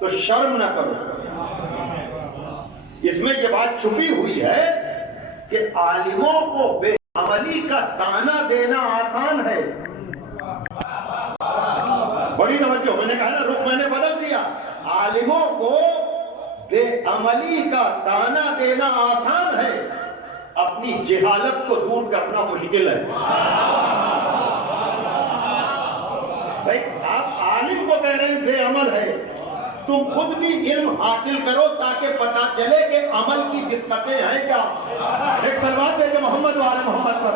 تو شرم نہ کرو. اس میں یہ بات چھپی ہوئی ہے کہ عالموں کو بے عملی کا طعنہ دینا آسان ہے. بڑی توجہ، میں نے کہا نا رخ میں نے بدل دیا. عالموں کو بے عملی کا طعنہ دینا آسان ہے، اپنی جہالت کو دور کرنا مشکل ہے. بھائی آپ عالم کو کہہ رہے ہیں بے عمل ہے، تم خود بھی علم حاصل کرو تاکہ پتا چلے کہ عمل کی دقتیں ہیں کیا. ایک سلوات دے کہ محمد وعلى محمد پر.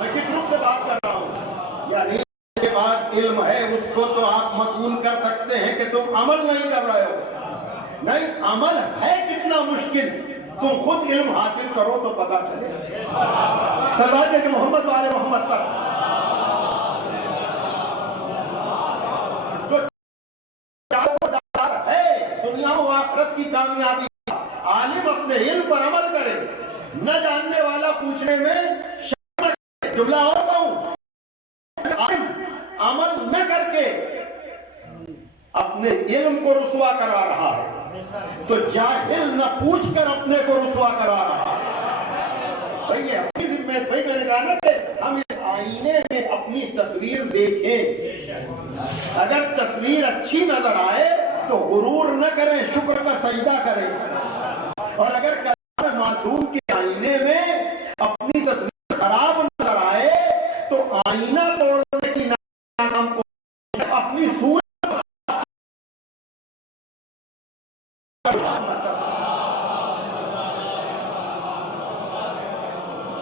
میں کس روح سے بات کر رہا ہوں؟ یعنی جس کے پاس علم ہے اس کو تو آپ مقبول کر سکتے ہیں کہ تم عمل نہیں کر رہے ہو. نہیں، عمل ہے کتنا مشکل، تم خود علم حاصل کرو تو پتا چلے. سلوات دے کہ محمد وعلى محمد پر. دنیا و آخرت کی کامیابی عالم اپنے علم پر عمل کرے، نہ جاننے والا پوچھنے میں شرم کرے. جملہ اور کہوں، عالم عمل نہ کر کے اپنے علم کو رسوا کرا رہا ہے تو جاہل نہ پوچھ کر اپنے کو رسوا کرا رہا ہے. بھئی اپنی ذمہ، بھئی میں نے کہا نا کہ ہم اس آئینے میں اپنی تصویر دیکھیں، اگر تصویر اچھی نظر آئے تو غرور نہ کریں، شکر کا سجدہ کریں. اور اگر کلام معصوم کے آئینے میں اپنی تصویر خراب نظر آئے تو آئینہ توڑنے کی نام کو اپنی صورت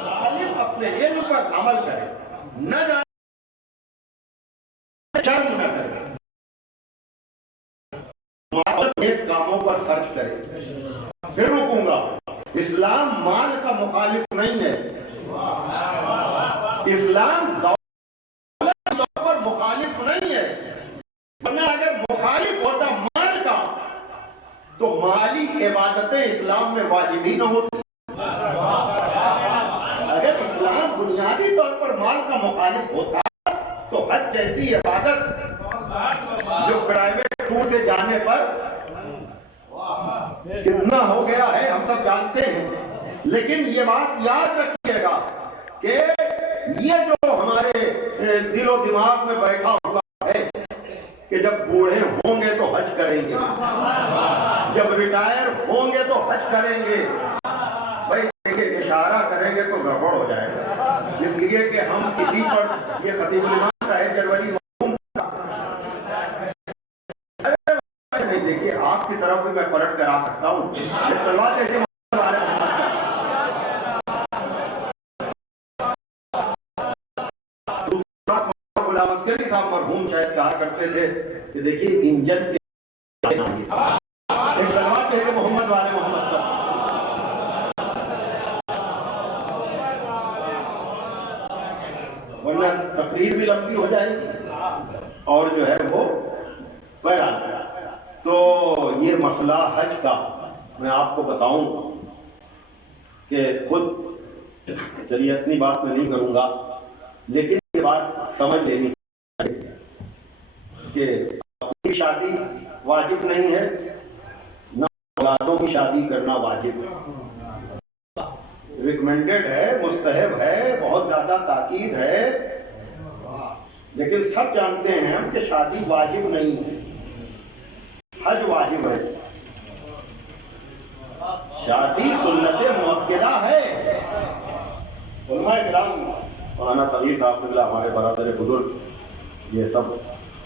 عالم اپنے علم پر عمل کرے، نہ جانے شرم نہ کرے، ایک کاموں پر خرچ کرے. پھر رکوں گا. اسلام مال کا مخالف نہیں ہے، اسلام دولت کے طور پر مخالف نہیں ہے. ورنہ اگر مخالف ہوتا مال کا تو مالی عبادتیں اسلام میں واجب ہی نہ ہوتی. اگر اسلام بنیادی طور پر مال کا مخالف ہوتا تو حج جیسی عبادت جو پرائیویٹ ٹور سے جانے پر کتنا ہو گیا ہے ہم سب جانتے ہیں. لیکن یہ بات یاد رکھیے گا کہ یہ جو ہمارے دل و دماغ میں بیٹھا ہوا ہے کہ جب بوڑھے ہوں گے تو حج کریں گے، جب ریٹائر ہوں گے تو حج کریں گے، بھائی دیکھیں اشارہ کریں گے تو گڑبڑ ہو جائے گا. اس لیے کہ ہم کسی پر یہ خطیب الامام کا ہے جرولی نہیں، دیکھیے آپ کی طرف بھی میں پلٹ کر آ سکتا ہوں. سلوات ایسے غلام عسکری صاحب مرحوم شاید کہا کرتے تھے کہ دیکھیے انجن کے ایک سلوات ہے کہ محمد والے محمد پر. ورنہ تقریر بھی لمبی ہو جائے گی اور جو ہے وہ بہرحال. تو یہ مسئلہ حج کا میں آپ کو بتاؤں کہ خود چلیے اتنی بات میں نہیں کروں گا، لیکن یہ بات سمجھ لینی چاہیے کہ اپنی شادی واجب نہیں ہے، نہ اولادوں کی شادی کرنا واجب ہے. ریکمینڈڈ ہے، مستحب ہے، بہت زیادہ تاکید ہے، لیکن سب جانتے ہیں ہم کہ شادی واجب نہیں ہے، حج واجب ہے. شادی سنت مؤکدہ ہے. علماء کرام مولانا صغیر صاحب سے ہمارے برادر بزرگ یہ سب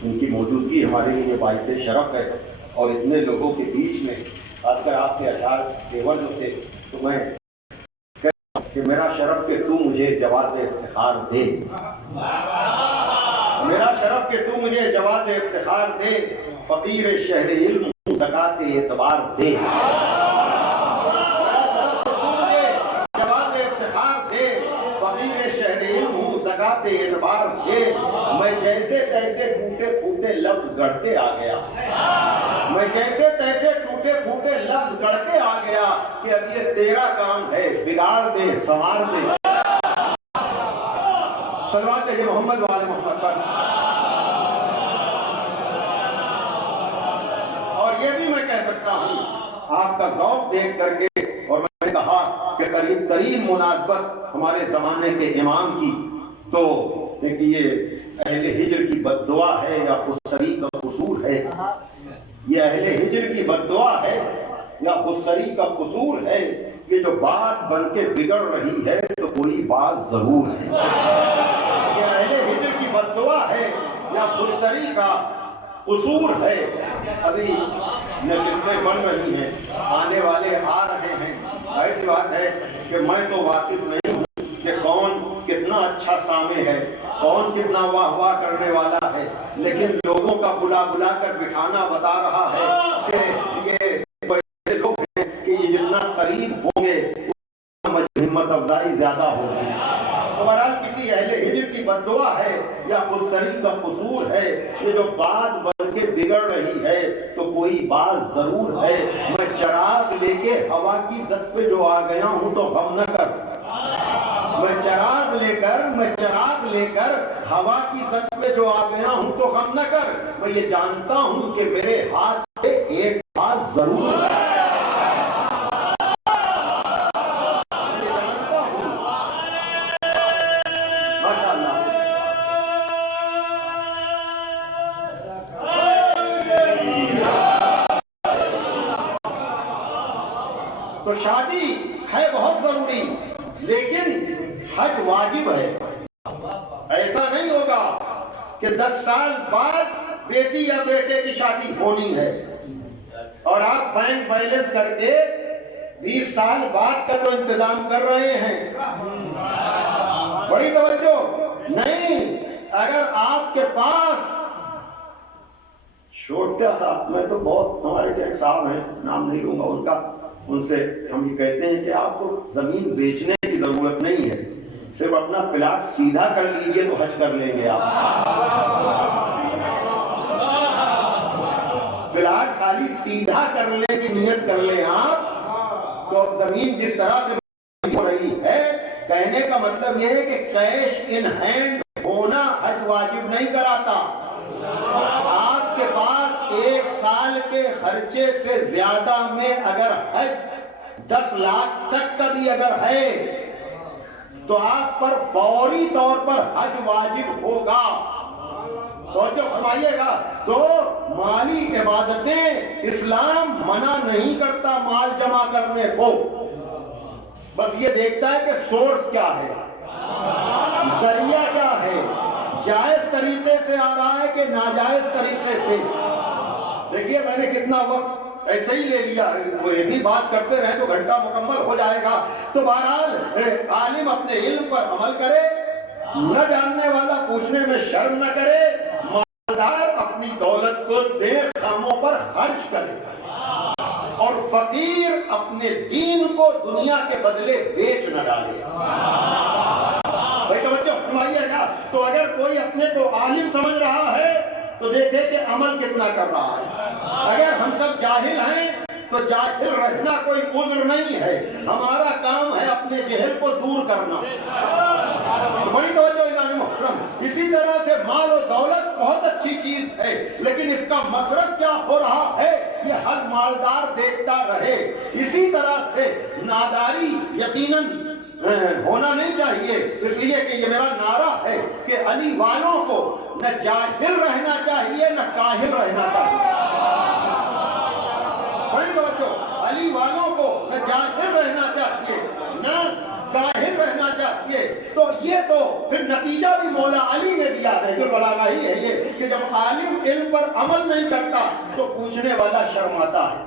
ان کی موجودگی ہمارے لیے باعث شرف ہے. اور اتنے لوگوں کے بیچ میں خاص کر آپ کے اشعار دیور جو تھے تو میں کہ میرا شرف کہ تو مجھے جواز افتخار دے، میرا شرف کہ تو مجھے جواز افتخار دے، فقیر شہر علم زکات اعتبار دے. جواز افتخار دے، فقیر شہر علم زکات اعتبار دے. میں جیسے تیسے ٹوٹے پھوٹے لفظ گڑھتے آ گیا، میں جیسے تیسے ٹوٹے پھوٹے لفظ گڑھتے آ گیا کہ اب یہ تیرا کام ہے، بگاڑ دے سنوار دے. صلوات ہے محمد والے محمد پر. آپ کا ذوق دیکھ کر کے، اور میں نے کہا کہ قریب ترین مناسبت ہمارے زمانے کے امام کی تو کہ یہ اہل ہجر کی بد دعا ہے یا خودسری کا قصور ہے؟ یہ اہل ہجر کی بد دعا ہے یا خودسری کا قصور ہے کہ جو بات بن کے بگڑ رہی ہے تو کوئی بات ضرور ہے؟ یہ اہل ہجر کی بد دعا ہے یا خودسری کا قصور ہے؟ ابھی نشستیں بن رہی ہیں، آنے والے آ رہے ہیں، ایسی بات ہے کہ میں تو واقف نہیں ہوں کہ کون کتنا اچھا سامع ہے، کون کتنا واہ واہ کرنے والا ہے، لیکن لوگوں کا بلا بلا کر بٹھانا بتا رہا ہے کہ یہ ایسے لوگ ہیں کہ یہ جتنا قریب ہوں گے ہمت افزائی زیادہ ہوگی۔ بہرحال کسی اہل ہجر کی بد دعا ہے یا خودسری کا قصور ہے کہ جو بات بن کے بگڑ رہی ہے تو کوئی بات ضرور ہے۔ میں چراغ لے کے ہوا کی زد پہ جو آ گیا ہوں تو غم نہ کر، میں چراغ لے کر ہوا کی زد پہ جو آ گیا ہوں تو غم نہ کر، میں یہ جانتا ہوں کہ میرے ہاتھ پہ ایک بات ضرور ہے۔ تو شادی ہے بہت ضروری، لیکن حج واجب ہے۔ ایسا نہیں ہوگا کہ 10 سال بعد بیٹی یا بیٹے کی شادی ہونی ہے اور آپ بینک بیلنس کر کے 20 سال بعد کا تو انتظام کر رہے ہیں۔ بڑی توجہ نہیں، اگر آپ کے پاس چھوٹا سا، میں تو بہت، ہمارے ایک صاحب ہیں، نام نہیں لوں گا ان کا، ان سے ہم یہ کہتے ہیں کہ آپ کو زمین بیچنے کی ضرورت نہیں ہے، صرف اپنا پلاٹ سیدھا کر لیجئے تو حج کر لیں گے آپ۔ پلاٹ خالی سیدھا کرنے کی نیت کر لیں آپ تو زمین جس طرح سے ہو رہی ہے، کہنے کا مطلب یہ ہے کہ کیش ان ہینڈ ہونا حج واجب نہیں کراتا۔ آپ کے پاس 1 سال کے خرچے سے زیادہ میں اگر حج 10 لاکھ تک کا بھی اگر ہے تو آپ پر فوری طور پر حج واجب ہوگا۔ توجہ فرمائیے گا، تو مالی عبادتیں اسلام منع نہیں کرتا مال جمع کرنے کو، بس یہ دیکھتا ہے کہ سورس کیا ہے، ذریعہ کیا ہے، جائز طریقے سے آ رہا ہے کہ ناجائز طریقے سے۔ دیکھیے میں نے کتنا وقت ایسے ہی لے لیا، وہ ایسی بات کرتے رہے تو گھنٹہ مکمل ہو جائے گا۔ تو بہرحال عالم اپنے علم پر عمل کرے، نہ جاننے والا پوچھنے میں شرم نہ کرے، مالدار اپنی دولت کو بے کاموں پر خرچ کرے، اور فقیر اپنے دین کو دنیا کے بدلے بیچ نہ ڈالے۔ بھائی توجہ فرمائیے گا، تو اگر کوئی اپنے کو عالم سمجھ رہا ہے تو دیکھے کہ عمل کتنا کر رہا ہے۔ اگر ہم سب جاہل ہیں تو جاہل رہنا کوئی عذر نہیں ہے، ہمارا کام ہے اپنے جہل کو دور کرنا۔ بڑی توجہ محترم، اسی طرح سے مال و دولت بہت اچھی چیز ہے، لیکن اس کا مصرف کیا ہو رہا ہے یہ ہر مالدار دیکھتا رہے۔ اسی طرح سے ناداری یقیناً ہونا نہیں چاہیے، اس لیے کہ یہ میرا نعرہ ہے کہ علی والوں کو نہ جاہل رہنا چاہیے نہ کاہل رہنا چاہیے۔ بڑی توجہ، علی والوں کو نہ جاہل رہنا چاہیے نہ کاہل رہنا چاہیے۔ تو یہ تو پھر نتیجہ بھی مولا علی نے دیا ہے، جو بلاغہ ہی ہے یہ کہ جب عالم علم پر عمل نہیں کرتا تو پوچھنے والا شرماتا ہے۔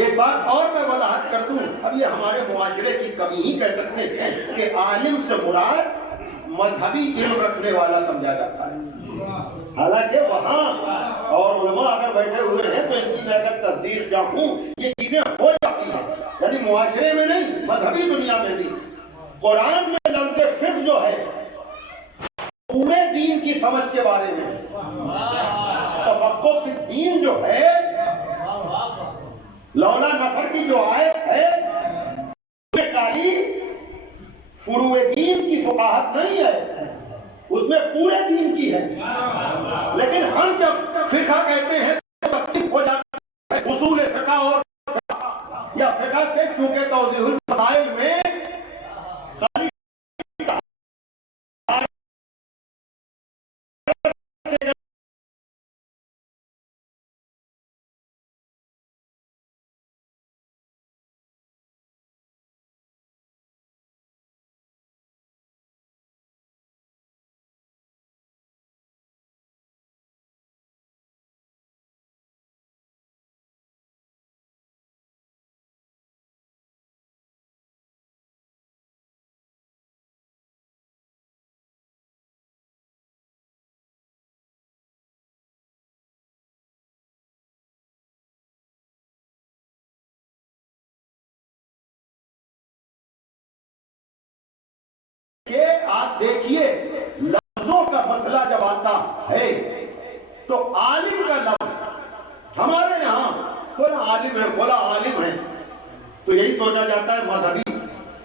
ایک بات اور میں وضاحت کر دوں، اب یہ ہمارے معاشرے کی کمی ہی کہہ سکتے ہیں کہ عالم سے مراد مذہبی علم رکھنے والا سمجھا جاتا ہے، حالانکہ وہاں اور علماء اگر بیٹھے ہوئے ہیں تو ان کی میں اگر تصدیق چاہوں یہ چیزیں ہو جاتی ہیں، یعنی معاشرے میں نہیں مذہبی دنیا میں بھی۔ قرآن میں لفظ فقہ جو ہے پورے دین کی سمجھ کے بارے میں، تفقہ فی الدین جو ہے، لولا نفر کی جو آیت ہے اس میں خالی فروع دین کی فقاہت نہیں ہے، اس میں پورے دین کی ہے۔ لیکن ہم جب فقہ کہتے ہیں تو تقسیم ہو جاتا ہے اصول فقہ اور کیونکہ توضیح المسائل میں کہ آپ دیکھیے لفظوں کا مسئلہ جب آتا ہے تو عالم کا لفظ ہمارے یہاں بولا عالم ہے، بولا عالم ہے تو یہی سوچا جاتا ہے مذہبی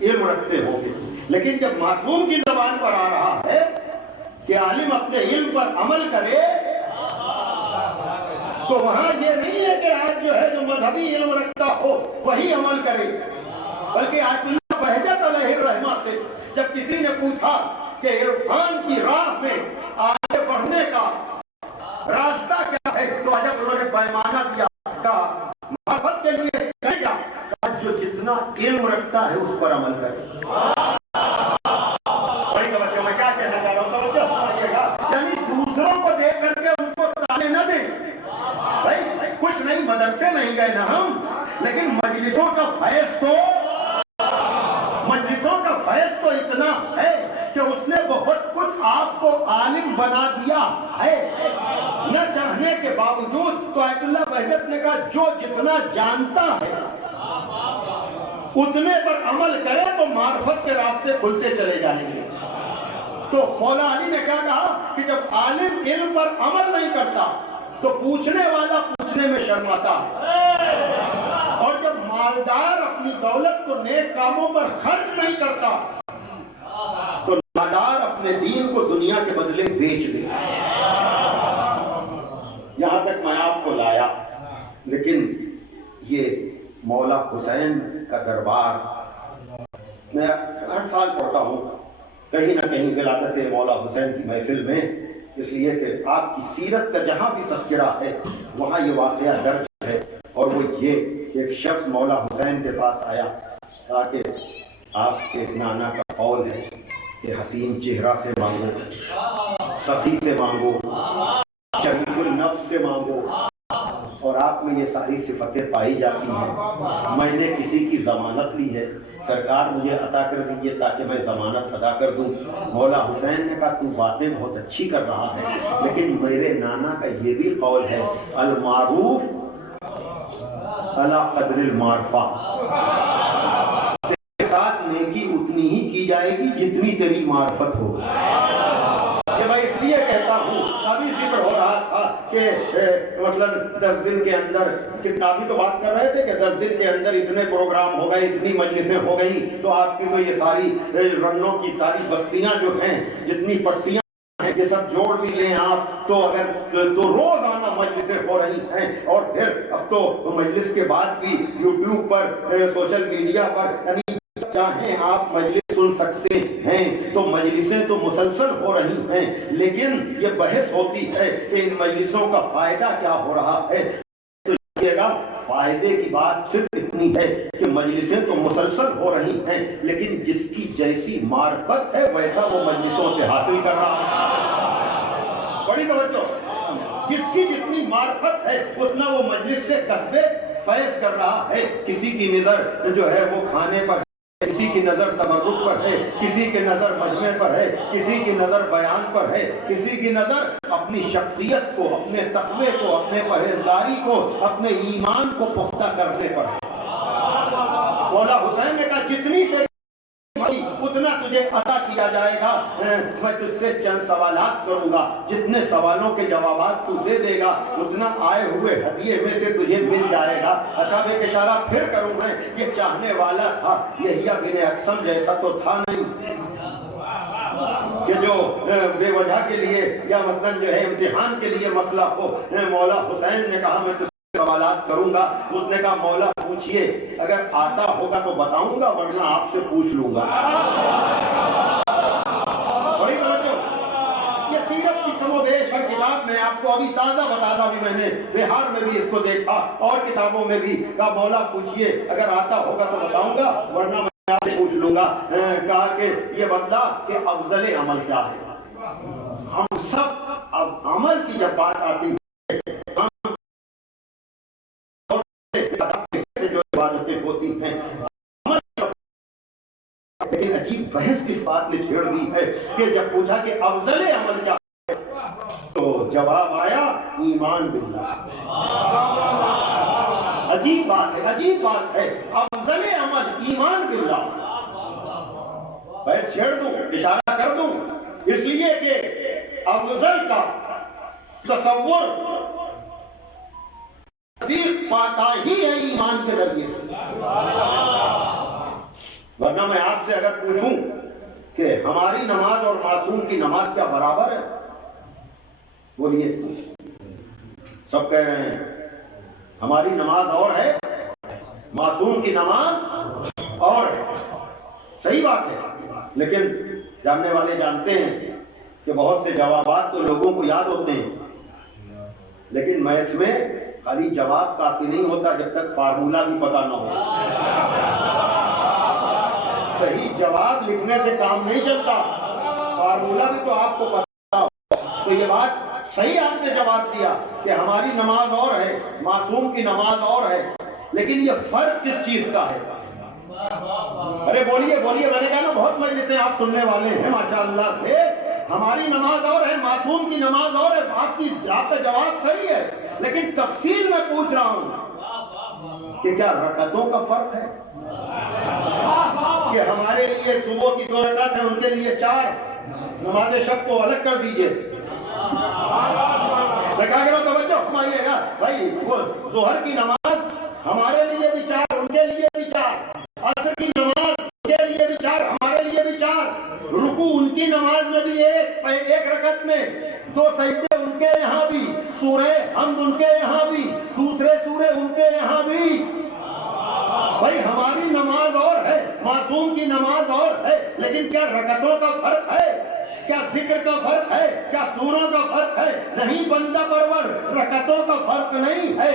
علم رکھتے ہوں گے، لیکن جب معصوم کی زبان پر آ رہا ہے کہ عالم اپنے علم پر عمل کرے تو وہاں یہ نہیں ہے کہ آج جو ہے جو مذہبی علم رکھتا ہو وہی عمل کرے، بلکہ آیت اللہ بہجت علیہ الرحمہ سے جب کسی نے پوچھا کہ عرفان کی راہ میں آگے بڑھنے کا راستہ کیا ہے تو جب انہوں نے پیمانہ دیا کہا معرفت کے لیے کہے گا جو جتنا علم رکھتا ہے اس پر عمل کرے۔ بڑی توجہ، میں کیا کہنا چاہ رہا ہوں، توجہ فرمائیے گا، یعنی دوسروں کو دیکھ کر کے ان کو تانے نہ دیں۔ بھائی کچھ نہیں، مدرسے نہیں گئے نا ہم، لیکن مجلسوں کا فیض تو اتنا ہے کہ اس نے بہت کچھ آپ کو عالم بنا دیا ہے نہ چاہنے کے باوجود۔ تو آیت اللہ بہجت نے کہا جو جتنا جانتا ہے اتنے پر عمل کرے تو معرفت کے راستے کھلتے چلے جائیں گے۔ تو مولا علی نے کیا کہا کہ جب عالم علم پر عمل نہیں کرتا تو پوچھنے والا پوچھنے میں شرماتا، اور جب مالدار اپنی دولت کو نیک کاموں پر خرچ نہیں کرتا تو نادار اپنے دین کو دنیا کے بدلے بیچ دے۔ یہاں تک میں آپ کو لایا، لیکن یہ مولا حسین کا دربار میں ہر سال پڑھتا ہوں کہیں نہ کہیں ولادت مولا حسین کی محفل میں، اس لیے کہ آپ کی سیرت کا جہاں بھی تذکرہ ہے وہاں یہ واقعہ درج ہے، اور وہ یہ کہ ایک شخص مولا حسین کے پاس آیا تاکہ آپ کے نانا کا قول ہے کہ حسین چہرہ سے مانگو، سخی سے مانگو، شریف النفس سے مانگو، اور آپ میں یہ ساری صفتیں پائی جاتی ہیں۔ میں نے کسی کی ضمانت لی ہے، سرکار مجھے عطا کر دیجئے تاکہ میں ضمانت ادا کر دوں۔ مولا حسین نے کہا تو باتیں بہت اچھی کر رہا ہے، لیکن میرے نانا کا یہ بھی قول ہے المعروف علی قدر المعرفہ، تیرے ساتھ نیکی اتنی ہی کی جائے گی جتنی تیری معرفت ہو۔ یہ میں اس لیے کہتا ہوں، ابھی ذکر ہو رہا تھا کہ مثلا 10 دن کے اندر، کتابی تو بات کر رہے تھے کہ 10 دن کے اندر اتنے پروگرام ہو گئے، اتنی مجلسیں ہو گئی، تو آپ کی تو یہ ساری رنوں کی ساری بستیاں جو ہیں، جتنی پٹیاں ہیں، یہ سب جوڑ بھی لیں آپ تو اگر تو روزانہ مجلسیں ہو رہی ہیں، اور پھر اب تو مجلس کے بعد بھی یوٹیوب پر، سوشل میڈیا پر، یعنی چاہیں آپ مجلس سن سکتے ہیں، تو مجلسیں تو مسلسل ہو رہی ہیں، لیکن یہ بحث ہوتی ہے کہ ان مجلسوں کا فائدہ کیا ہو رہا ہے۔ تو یہ گا فائدے کی بات صرف اتنی ہے کہ مجلسیں تو مسلسل ہو رہی ہیں، لیکن جس کی جیسی معرفت ہے ویسا وہ مجلسوں سے حاصل کر رہا ہے۔ بڑی توجہ، جس کی جتنی معرفت ہے اتنا وہ مجلس سے کسبے فیض کر رہا ہے۔ کسی کی نظر جو ہے وہ کھانے پر، کسی کی نظر تبرک پر ہے، کسی کی نظر مجمع پر ہے، کسی کی نظر بیان پر ہے، کسی کی نظر اپنی شخصیت کو، اپنے تقوی کو، اپنے پرہیزگاری کو، اپنے ایمان کو پختہ کرنے پر ہے۔ مولا حسین نے کہا جتنی تیری اتنا تجھے عطا کیا جائے گا۔ میں تجھ سے چند سوالات کروں گا، جتنے سوالوں کے جوابات تو دے دے گا اتنا آئے ہوئے ہدیے میں سے تجھے مل جائے گا۔ اچھا ایک اشارہ پھر کروں میں، یہ چاہنے والا تھا یحییٰ بن اقسم جیسا تو تھا نہیں کہ جو بے وجہ کے لیے یا مثلا جو ہے امتحان کے لیے مسئلہ ہو۔ مولا حسین نے کہا میں سوالات کروں گا. اس نے کہا مولا پوچھئے, اگر آتا ہوگا تو بتاؤں گا ورنہ آپ سے پوچھ لوں گا. بڑی توجہ. یہ سیرت کی کم و بیش ہر کتاب میں آپ کو ابھی تازہ بتاتا بھی, میں نے بہار میں بھی اس کو دیکھا اور کتابوں میں بھی. کہا مولا پوچھئے اگر آتا ہوگا تو بتاؤں گا ورنہ میں آپ سے پوچھ لوں گا. کہا کہ یہ بتلا کہ افضل عمل کیا ہے. ہم سب اب عمل کی جب بات آتی جو عبادتیں ہوتی ہیں, لیکن عجیب بحث اس بات نے چھیڑ دی ہے کہ جب پوچھا کہ افضل عمل کیا ہے تو جواب آیا ایمان باللہ. عجیب بات ہے, عجیب بات ہے. افضل عمل ایمان باللہ. بحث چھیڑ دوں, اشارہ کر دوں, اس لیے کہ افضل کا تصور تصدیق پاتا ہی ہے ایمان کے ذریعے سے. ورنہ میں آپ سے اگر پوچھوں کہ ہماری نماز اور معصوم کی نماز کیا برابر ہے, بولیے. سب کہہ رہے ہیں ہماری نماز اور ہے, معصوم کی نماز اور ہے. صحیح بات ہے, لیکن جاننے والے جانتے ہیں کہ بہت سے جوابات تو لوگوں کو یاد ہوتے ہیں, لیکن میتھ میں خالی جواب کافی نہیں ہوتا جب تک فارمولہ بھی پتہ نہ ہو. صحیح جواب لکھنے سے کام نہیں چلتا, فارمولہ بھی تو آپ کو پتہ ہو. تو یہ بات صحیح آپ نے جواب دیا کہ ہماری نماز اور ہے, معصوم کی نماز اور ہے, لیکن یہ فرق کس چیز کا ہے؟ ارے بولیے بولیے. میں نے کہا نا بہت مجلسیں آپ سننے والے ہیں ماشاءاللہ سے. ہماری نماز اور ہے, معصوم کی نماز اور ہے. آپ کا جواب صحیح ہے, لیکن تفصیل میں پوچھ رہا ہوں کہ کیا رکعتوں کا فرق ہے؟ کہ ہمارے لیے صبح کی 2 رکعت ہے, ان کے لیے 4. نماز شب کو الگ کر دیجئے. کہا کرو توجہ فرمائیے گا بھائی. وہ ظہر کی نماز ہمارے لیے بھی 4, ان کے لیے بھی 4. عصر کی نماز ان کے لیے بھی 4, ہمارے لیے بھی 4. رکوع ان کی نماز میں بھی ایک رکعت میں 2 سجدے ان کے یہاں بھی, سورہ حمد ان کے یہاں بھی, دوسرے سورے ان کے یہاں بھی. بھائی ہماری نماز اور ہے, معصوم کی نماز اور ہے, لیکن کیا رکعتوں کا فرق ہے؟ کیا ذکر کا فرق ہے؟ کیا سوروں کا فرق ہے؟ نہیں بندہ پرور, رکعتوں کا فرق نہیں ہے,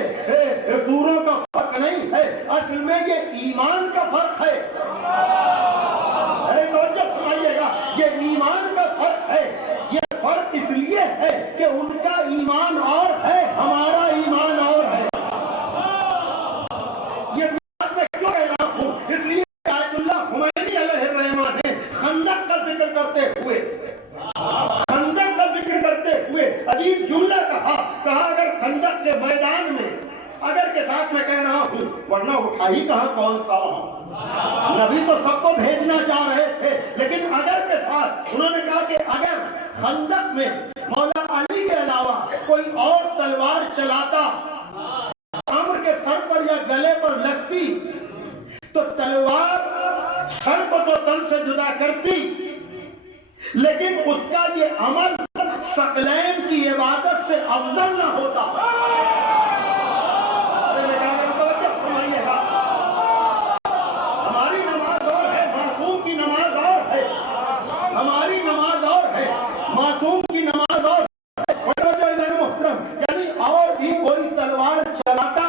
سوروں کا فرق نہیں ہے. اصل میں یہ ایمان کا فرق ہے. ارے توجہ فرمائیے گا, یہ ایمان کا فرق ہے. یہ فرق اس لیے ہے کہ ان کا ایمان اور ہے, ہمارا ایمان اور ہے. یہ بات میں کیوں کہہ رہا ہوں؟ اس لیے آیت اللہ خمینی علیہ الرحمہ نے خندق کا ذکر کرتے ہوئے عجیب جملہ کہا اگر خندق کے میدان میں, اگر کے ساتھ میں کہہ رہا ہوں ورنہ اٹھا ہی کہاں کون تھا وہاں. نبی تو سب کو بھیجنا چاہ رہے تھے, لیکن اگر کے ساتھ انہوں نے کہا کہ اگر خندق میں مولا علی کے علاوہ کوئی اور تلوار چلاتا, عمر کے سر پر یا گلے پر لگتی تو تلوار سر کو تو تن سے جدا کرتی, لیکن اس کا یہ عمل ثقلین کی عبادت سے افضل نہ ہوتا. ہماری نماز اور ہے, معصوم کی نماز اور ہے. ہماری نماز اور ہے, معصوم کی نماز اور ہے. محترم, یعنی اور بھی کوئی تلوار چلاتا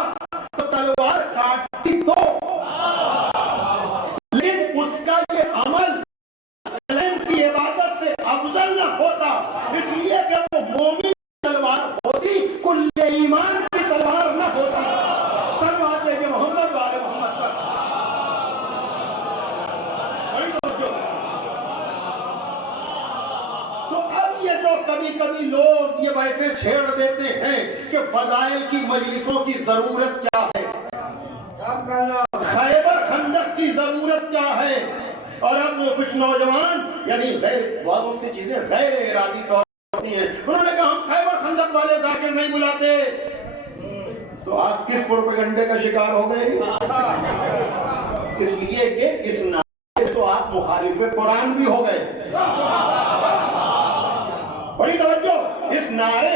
تو تلوار کاٹتی تو, لیکن اس کا یہ عمل کی عبادت سے افضل نہ ہوتا, اس لیے کہ وہ مومن تلوار ہوتی, کل ایمان کی تلوار نہ ہوتی. صلوات ہے کہ محمد والے محمد پر. تو اب یہ جو کبھی کبھی لوگ یہ ویسے چھیڑ دیتے ہیں کہ فضائل کی مجلسوں کی ضرورت کیا ہے, خیبر خندق کی ضرورت کیا ہے, اور اب وہ کچھ نوجوان یعنی بہت سی چیزیں غیر ارادی طور پر ہوتی ہیں, انہوں نے کہا ہم خیبر خندق والے ذاکر نہیں بلاتے. تو آپ کس پروپیگنڈے کا شکار ہو گئے؟ اس لیے کہ اس نعرے تو آپ مخالف قرآن بھی ہو گئے. بڑی توجہ, اس نعرے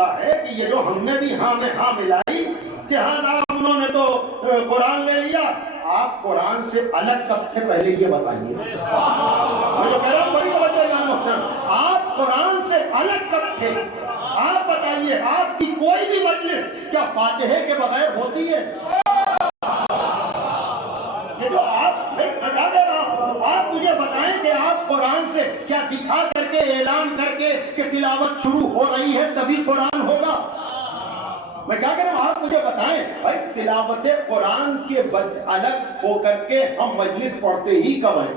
ہوتا ہے کہ یہ جو ہم نے بھی ہاں میں ہاں ملائی کہ ہاں صاحب انہوں نے تو قرآن لے لیا، آپ قرآن سے الگ سب سے پہلے یہ بتائیے، میں جو کہہ رہا ہوں بڑی توجہ امام محترم، آپ قرآن سے الگ کب تھے؟ آپ بتائیے، آپ کی کوئی بھی مجلس کیا فاتحے کے بغیر ہوتی ہے؟ یہ جو آپ بتا دے رہا ہوں، آپ مجھے بتائیں کہ آپ قرآن سے کیا دکھا کر کے اعلان کر کے کہ تلاوت شروع ہو رہی ہے تبھی قرآن ہوگا؟ میں کیا کہہ رہا ہوں، آپ مجھے بتائیں بھائی تلاوت قرآن کے الگ ہو کر کے ہم مجلس پڑھتے ہی کب ہیں؟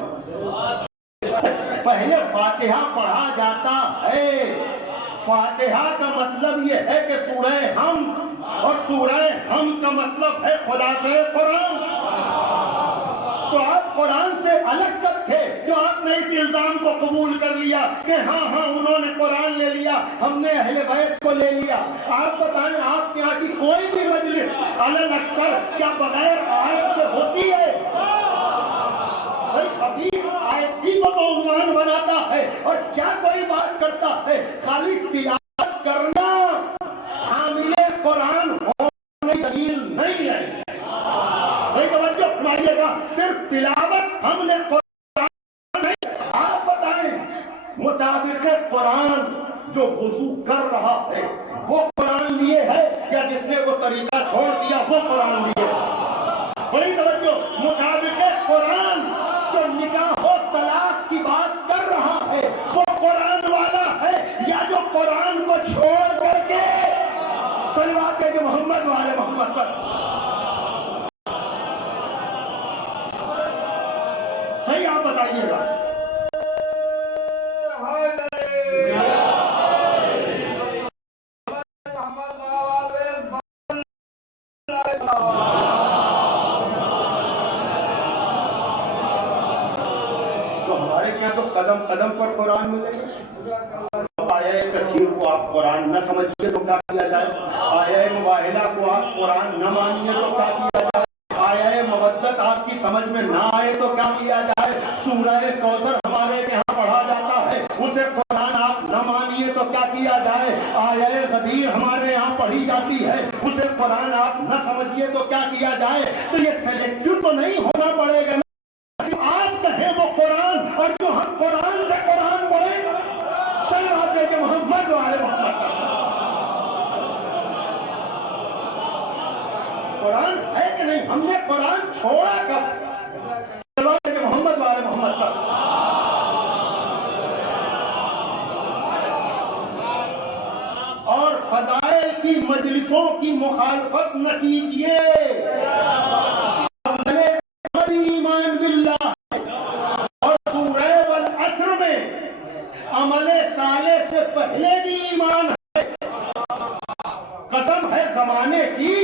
پہلے فاتحہ پڑھا جاتا ہے۔ فاتحہ کا مطلب یہ ہے کہ سورہ حمد، اور سورہ حمد کا مطلب ہے خلاصہ قرآن۔ تو آپ قرآن سے الگ کب تھے جو آپ نے اس الزام کو قبول کر لیا کہ ہاں انہوں نے قرآن لے لیا، ہم نے اہل بیت کو لے لیا؟ آپ بتائیں، آپ یہاں کی کوئی بھی مجلس علل اکثر کیا بغیر آیت سے ہوتی ہے؟ خبیر آیت ہی کو تو عنوان بناتا ہے، اور کیا کوئی بات کرتا ہے؟ خالی تلاوت کرنا حامل قرآن ہونے کی دلیل نہیں ہے۔ توجہ فرمائیے گا، صرف تلاوت ہم نے قرآن نہیں۔ آپ بتائیں، مطابق قرآن جو وضو کر رہا ہے وہ قرآن لیے ہے، یا جس نے وہ طریقہ چھوڑ دیا وہ قرآن لیے؟ بڑی توجہ، مطابق قرآن جو نکاح و طلاق کی بات کر رہا ہے وہ قرآن والا ہے، یا جو قرآن کو چھوڑ کر کے صلوات کے محمد والے محمد پر؟ صحیح آپ بتائیے گا۔ تو ہمارے کیا تو قدم قدم پر قرآن ملے گا۔ آیہ کثیر کو آپ قرآن نہ سمجھیے تو کیا کیا جائے؟ آیہ مباہلہ کو آپ قرآن نہ مانیے تو کیا کیا جائے؟ آیہ مودت آپ کی سمجھ میں نہ آئے تو کیا کیا جائے؟ سورہ کوثر ہمارے یہاں پڑھا جاتا ہے، اسے قرآن آپ نہ مانیے تو کیا کیا جائے؟ آیہ غدیر ہمارے یہاں پڑھی جاتی ہے، اسے قرآن آپ نہ سمجھیے تو کیا کیا جائے؟ تو یہ سلیکٹو تو نہیں ہونا پڑے گا، آپ کہیں وہ قرآن اور جو ہم قرآن سے قرآن پڑھیں صلوات کے محمد والے محمد کا قرآن ہے کہ نہیں؟ ہم نے قرآن چھوڑا کب؟ صلوات کے محمد والے محمد کا۔ اور فضائل کی مجلسوں کی مخالفت نہ کیجیے۔ ایمان باللہ اور سورہ والعصر میں عمل صالح سے پہلے بھی ایمان ہے۔ قسم ہے زمانے کی،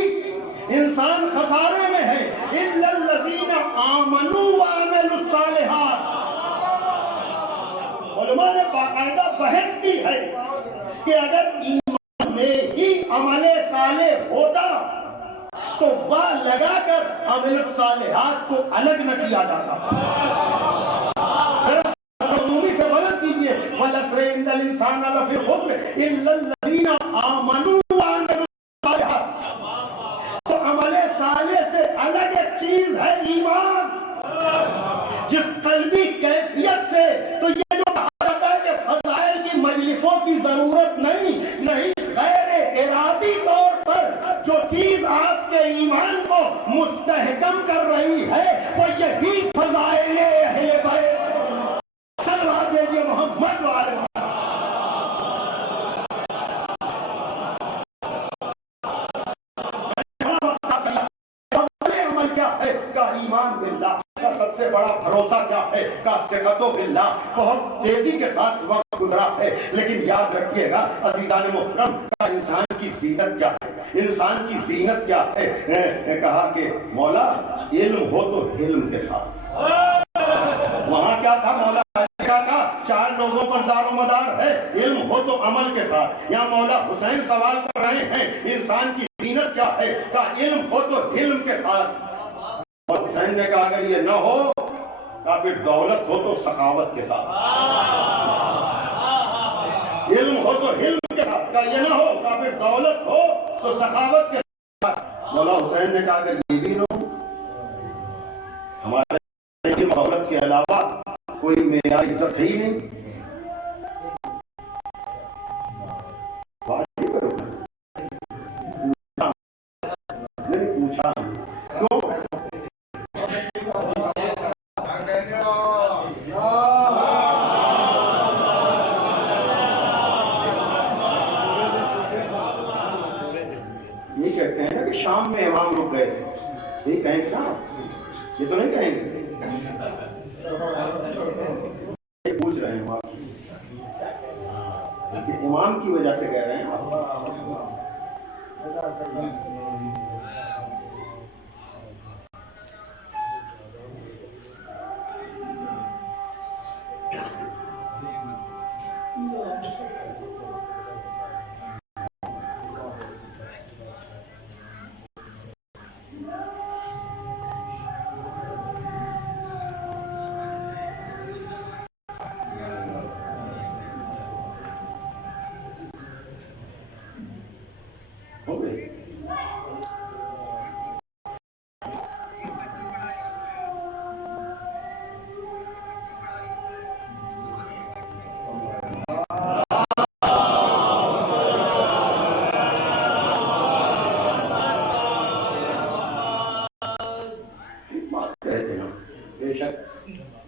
انسان خسارے میں ہے۔ الا الذین آمنوا وعملوا الصالحات۔ علماء نے باقاعدہ بحث کی ہے کہ اگر ایمان میں ہی عمل صالح ہوتا تو با لگا کر عمل الصالحات کو الگ نہ کیا جاتا۔ عمومی سے بدل کیجیے، وَالْعَصْرِ إِنَّ الْإِنسَانَ لَفِي خُسْرٍ إِلَّا الَّذِينَ آمَنُوا وَعَمِلُوا الصَّالِحَاتِ۔ تو عمل صالح سے الگ ایک چیز ہے ایمان، جس قلبی کیفیت سے تو یہ جو کہا جاتا ہے کہ فضائل کی مجلسوں کی ضرورت نہیں، غیر ارادی طور پر جو چیز آپ کے ایمان کو مستحکم کر رہی ہے وہ یہی فضائل اہل بیت صلوات کے محمد والے عمل کیا ہے کا ایمان باللہ کا سب سے بڑا بھروسہ کیا ہے کا ثقت باللہ بہت تیزی کے ساتھ وقت گزرا ہے، لیکن یاد رکھیے گا عزیزان محترم کا انسان کی زینت کیا ہے؟ انسان کی زینت کیا ہے؟ کہا کہ مولا علم ہو تو علم کے ساتھ۔ وہاں کیا تھا؟ مولا کیا کہا؟ چار لوگوں پر دار و مدار ہے، علم ہو تو عمل کے ساتھ۔ یہاں مولا حسین سوال کر رہے ہیں انسان کی زینت کیا ہے؟ کہا علم ہو تو علم کے ساتھ۔ اور حسین نے کہا اگر یہ نہ ہو کہا پھر دولت ہو تو سخاوت کے ساتھ۔ علم ہو تو علم کے ساتھ کہا یہ نہ ہو، کہا پھر دولت ہو تو سخاوت کے ساتھ۔ مولا حسین نے کہا کہ یہ بھی نہ ہو، ہمارے کی محبت کے علاوہ کوئی معیار عزت ہے ہی نہیں۔ میں نے پوچھا کیوں؟ یہ کہتے ہیں نا کہ شام میں امام رک گئے تھے، یہ کہیں کیا؟ یہ تو نہیں کہیں گے، یہ پوچھ رہے ہیں آپ کہ امام کی وجہ سے کہہ رہے ہیں آپ۔ ہو گئے بے شک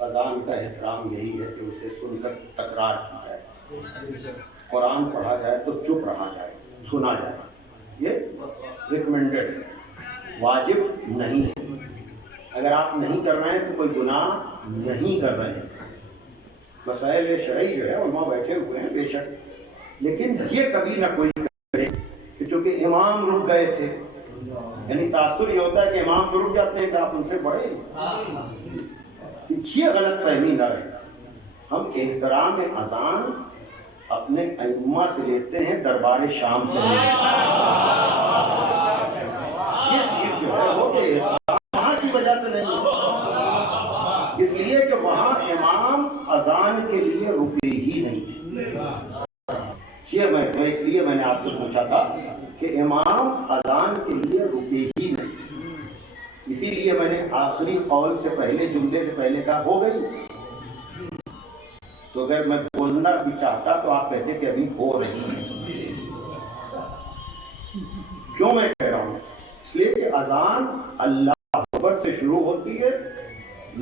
اذان کا احترام یہی ہے کہ اسے سن کر تکرار کی جائے، قرآن پڑھا جائے تو چپ رہا جائے، سنا جائے، یہ ریکمینڈڈ ہے، واجب نہیں ہے۔ اگر آپ نہیں کر رہے ہیں تو کوئی گناہ نہیں کر رہے ہیں۔ مسائل شرعی جو ہے علماء بیٹھے ہوئے ہیں بے شک، لیکن یہ کبھی نہ کوئی کہے کہ چونکہ امام رک گئے تھے، یعنی تاثر یہ ہوتا ہے کہ امام تو رک جاتے ہیں کہ آپ ان سے بڑے، یہ غلط فہمی نہ رہے۔ ہم احترام اذان اپنے ائمہ سے لیتے ہیں، دربار شام سے لیتے ہیں۔ یہ چیز جو ہے وہ وہاں کی وجہ سے نہیں، اس لیے کہ وہاں امام اذان کے لیے رکے ہی نہیں تھے۔ اس لیے میں نے آپ سے پوچھا تھا کہ امام اذان کے لیے رکے ہی نہیں، اسی لیے میں نے آخری قول سے پہلے، جملے سے پہلے کہا ہو گئی، تو اگر میں بولنا بھی چاہتا تو آپ کہتے کہ ابھی ہو رہی ہے۔ کیوں میں کہہ رہا ہوں؟ اس لیے کہ اذان اللہ اکبر سے شروع ہوتی ہے،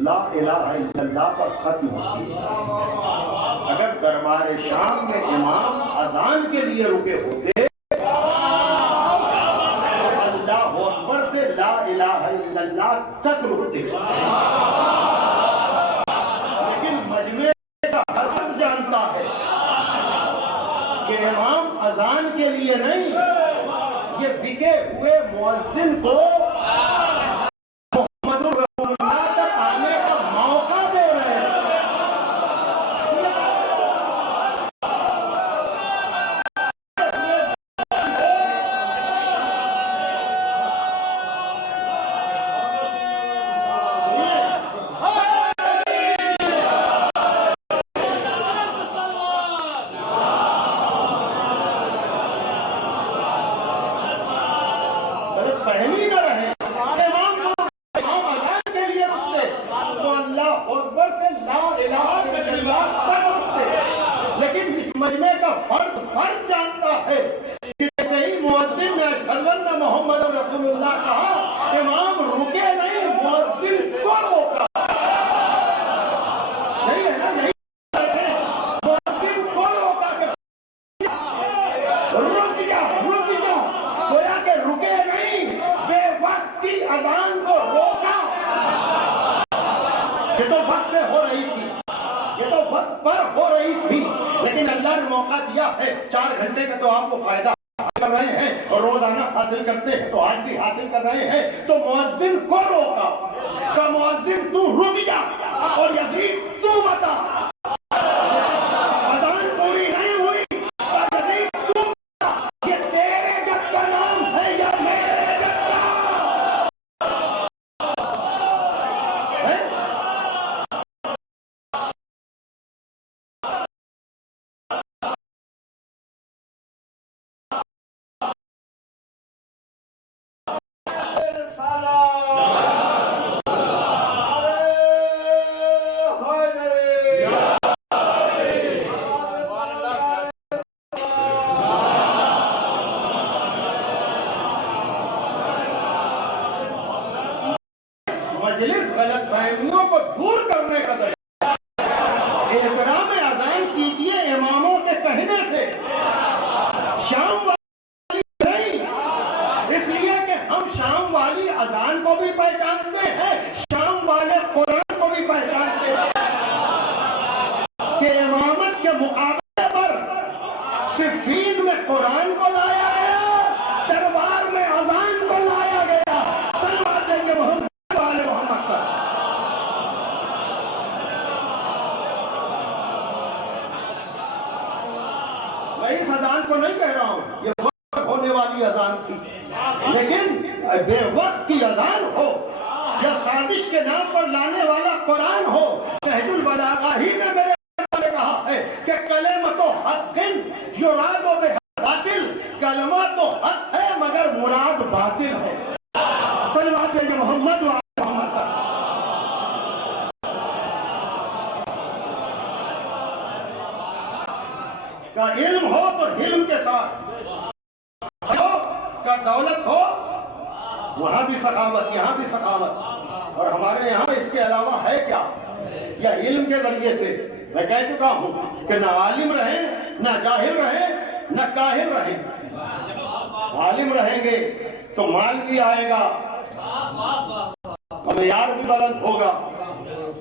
لا الہ الا اللہ پر ختم ہوتی ہے۔ اگر دربار شام میں امام اذان کے لیے رکے ہوتے تو اللہ اکبر سے لا الہ الا اللہ تک رکتے، لیکن مجمع کا ہر شخص جانتا ہے کہ امام اذان کے لیے نہیں، یہ بکے ہوئے مؤذن کو محمد رسول اللہ تک آنے کا موقع دے رہے ہیں۔ غلط فہمی نہ رہے، امام اذان کے لیے رکتے تو اللہ اکبر سے لا الہ الا اللہ تک رکتے، لیکن اس مجمع کا فرد جانتا ہے کہ جیسے ہی مؤذن نے اشہد ان محمد رسول اللہ کہا، امام رکے نہیں، مؤذن کو روکا نہیں ہے نا، نہیں مؤذن کو روکا کہ رک جا، گویا کہ رکے نہیں، بے وقت کی اذان کو روکا۔ یہ تو وقت سے ہو رہی تھی، یہ تو وقت پر ہو رہی تھی، لیکن اللہ نے موقع دیا ہے، 4 گھنٹے کا تو آپ کو فائدہ کر رہے ہیں اور روزانہ حاصل کرتے ہیں تو آج بھی حاصل کر رہے ہیں، تو مؤذن کو روکا کہ مؤذن تو رک جا اور یزید تو بتا صفین میں قرآن کو لایا گیا، دربار میں اذان کو لایا گیا۔ صلوات دیجیے محمد والے محمد پر۔ میں اس اذان کو نہیں کہہ رہا ہوں یہ وقت ہونے والی اذان تھی، لیکن بے وقت کی اذان ہو یا سازش کے نام پر لانے والا قرآن ہو۔ نہج البلاغہ ہی میں میرے نے کہا ہے کہ کلمۃ حق یراد بہا باطل، کلمہ تو حق ہے مگر مراد باطل ہے۔ صلوات دیجیے محمد و آل محمد پر۔ کا علم ہو تو علم کے ساتھ ہو، کا دولت ہو وہاں بھی سخاوت، یہاں بھی سخاوت۔ اور ہمارے یہاں اس کے علاوہ ہے کیا؟ یا علم کے ذریعے سے میں کہہ چکا ہوں کہ نہ عالم رہیں، نہ جاہل رہیں، نہ کاہل رہیں۔ عالم رہیں گے تو مال بھی آئے گا، معیار بھی بلند ہوگا،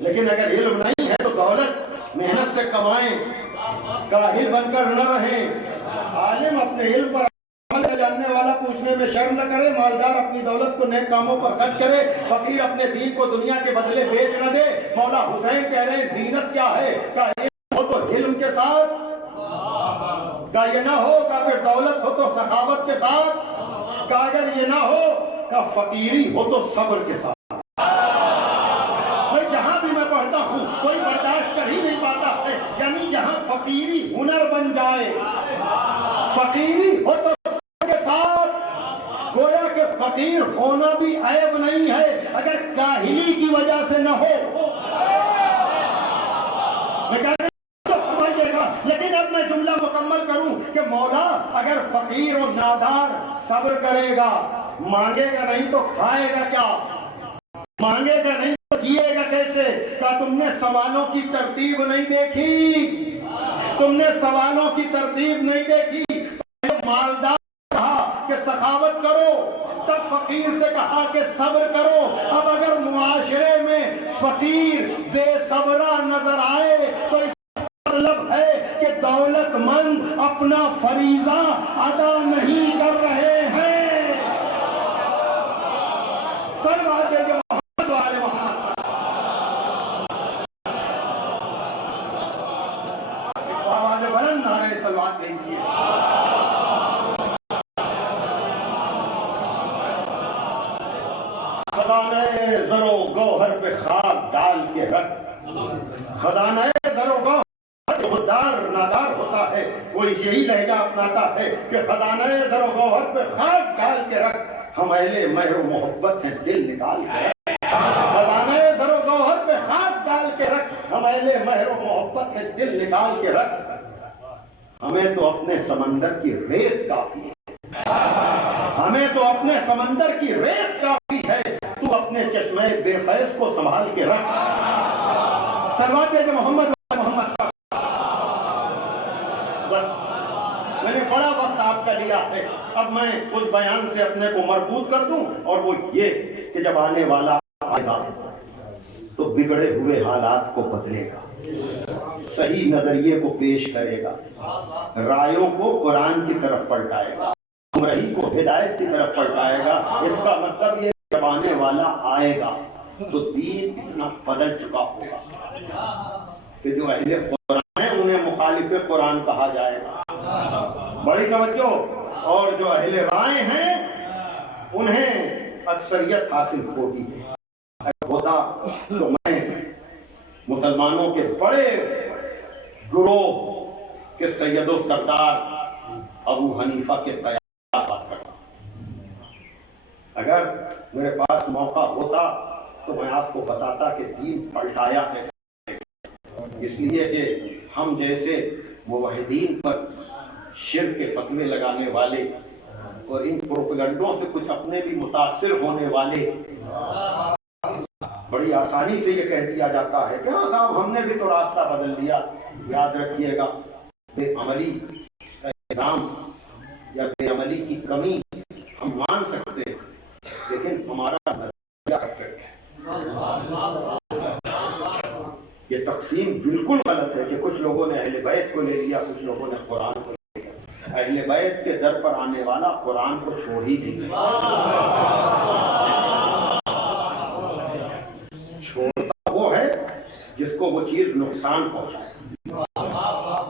لیکن اگر علم نہیں ہے تو دولت محنت سے کمائیں، کاہل بن کر نہ رہیں۔ عالم اپنے علم پر عمل جاننے والا پوچھنے میں شرم نہ کرے، مالدار اپنی دولت کو نیک کاموں پر خرچ کرے، فقیر اپنے دین کو دنیا کے بدلے بیچ نہ دے۔ مولا حسین کہہ رہے ہیں زینت کیا ہے؟ کہ علم ہو تو علم کے ساتھ، کہ یہ نہ ہو کہ پھر دولت ہو تو سخاوت کے ساتھ، کہ اگر یہ نہ ہو کہ فقیری ہو تو صبر کے ساتھ۔ جہاں بھی میں پڑھتا ہوں کوئی برداشت کر ہی نہیں پاتا ہے، یعنی جہاں فقیری ہنر بن جائے، فقیری ہو تو کے ساتھ، گویا کہ فقیر ہونا بھی عیب نہیں ہے اگر کاہلی کی وجہ سے نہ ہو۔ میں کہہ رہا ہوں سمجھئے گا، لیکن اب میں جملہ مکمل کروں کہ مولا اگر فقیر اور نادار صبر کرے گا، مانگے گا نہیں تو کھائے گا کیا؟ مانگے گا نہیں تو جیے گا کیسے؟ کہا تم نے سوالوں کی ترتیب نہیں دیکھی، تم نے سوالوں کی ترتیب نہیں دیکھی۔ مالدار کہا کہ سخاوت کرو، تب فقیر سے کہا کہ صبر کرو۔ اب اگر معاشرے میں فقیر بے صبرہ نظر آئے تو اس کا مطلب ہے کہ دولت مند اپنا فریضہ ادا نہیں کر رہے ہیں۔ صلوات دیجیے محمد والے محمد۔ آواز بلند نعرہ صلوات دیجیے۔ خزانہ زر و گوہر پہ خاک ڈال کے رکھ، خزانہ زر و گوہر خوددار نادار ہوتا ہے وہ یہی لہجہ اپناتا ہے کہ خزانہ زر و گوہر پہ خاک ڈال کے رکھ، ہم اہل مہر و محبت ہیں دل نکال کے رکھ۔ خزانہ زر و گوہر پہ خاک ڈال کے رکھ، ہم اہل مہر و محبت ہیں دل نکال کے رکھ۔ ہمیں تو اپنے سمندر کی ریت کافی ہے، ہمیں تو اپنے سمندر کی ریت کافی ہے، تو اپنے چشمے بے فیض کو سنبھال کے رکھ۔ صلوات دیجیے محمد محمد پر۔ بس میں نے بڑا وقت آپ کا لیا ہے، اب میں اس بیان سے اپنے کو مربوط کر دوں، اور وہ یہ کہ جب آنے والا آئے گا تو بگڑے ہوئے حالات کو بدلے گا، صحیح نظریے کو پیش کرے گا، رائیوں کو قرآن کی طرف پلٹائے گا، گمراہی کو ہدایت کی طرف پلٹائے گا۔ اس کا مطلب یہ جب آنے والا آئے گا تو دین اتنا بدل چکا ہوگا کہ جو اہل قرآن ہیں انہیں مخالف قرآن کہا جائے گا، بڑی توجہ، اور جو اہل رائے ہیں انہیں اکثریت حاصل ہوگی۔ اگر ہوتا تو میں مسلمانوں کے بڑے گروہ کے سید و سردار ابو حنیفہ کے قیاس بات کرتا، اگر میرے پاس موقع ہوتا تو میں آپ کو بتاتا کہ دین پلٹایا کیسے، اس لیے کہ ہم جیسے موحدین پر شرک کے فتوے لگانے والے اور ان پروپیگنڈوں سے کچھ اپنے بھی متاثر ہونے والے بڑی آسانی سے یہ کہہ دیا جاتا ہے کہ ہاں صاحب ہم نے بھی تو راستہ بدل دیا۔ یاد رکھیے گا بے عملی کا الزام یا بے عملی کی کمی ہم مان سکتے ہیں، لیکن ہمارا نظریہ ہے یہ تقسیم بالکل غلط ہے کہ کچھ لوگوں نے اہل بیت کو لے لیا، کچھ لوگوں نے قرآن کو لے لیا۔ بیت کے در پر آنے والا قرآن کو چھوڑ ہی نہیں سکتا۔ چھوڑتا وہ ہے جس کو وہ چیز نقصان پہنچائے۔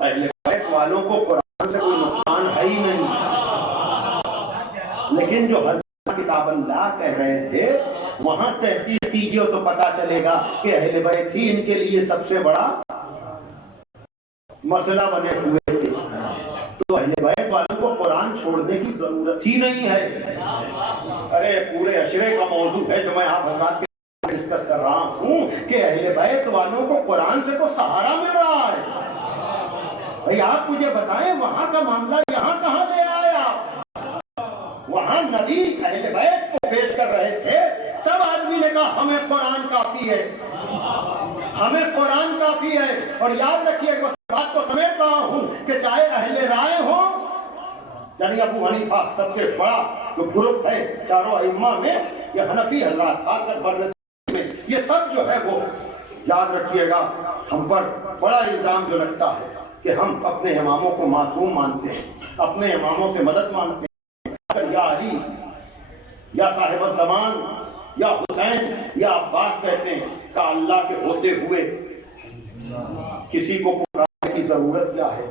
اہل بیت والوں کو قرآن سے کوئی نقصان ہے ہی نہیں، لیکن جو حضرت کتاب اللہ کہہ رہے تھے وہاں تحقیق کیجیے تو پتا چلے گا کہ اہل بیت ہی ان کے لیے سب سے بڑا مسئلہ بنے ہوئے تھے۔ تو اہل بیت والوں کو قرآن چھوڑنے کی ضرورت ہی نہیں ہے۔ ارے پورے عشرے کا موضوع ہے جو میں آپ حضرات کے ڈسکس کر رہا ہوں کہ اہل بیت والوں کو قرآن سے تو سہارا مل رہا ہے۔ بھئی آپ مجھے بتائیں وہاں کا معاملہ یہاں کہاں لے آیا؟ وہاں نبی اہل بیت کو پیش کر رہے تھے، تب آدمی نے کہا ہمیں قرآن کافی ہے، ہمیں قرآن کافی ہے۔ اور یاد رکھیے اس بات کو سمیٹ رہا ہوں کہ چاہے اہل رائے ہوں، یعنی ابو حنیفہ سب سے بڑا جو گروپ ہے چاروں ائمہ میں، یہ حنفی حضرات خاص کر برنس میں، یہ سب جو ہے وہ یاد رکھیے گا ہم پر بڑا الزام جو لگتا ہے کہ ہم اپنے اماموں کو معصوم مانتے ہیں، اپنے اماموں سے مدد مانگتے ہیں۔ اگر یا علی یا صاحب الزمان یا حسین یا عباس کہتے ہیں کہ اللہ کے ہوتے ہوئے کسی کو پکارنے کی ضرورت کیا ہے؟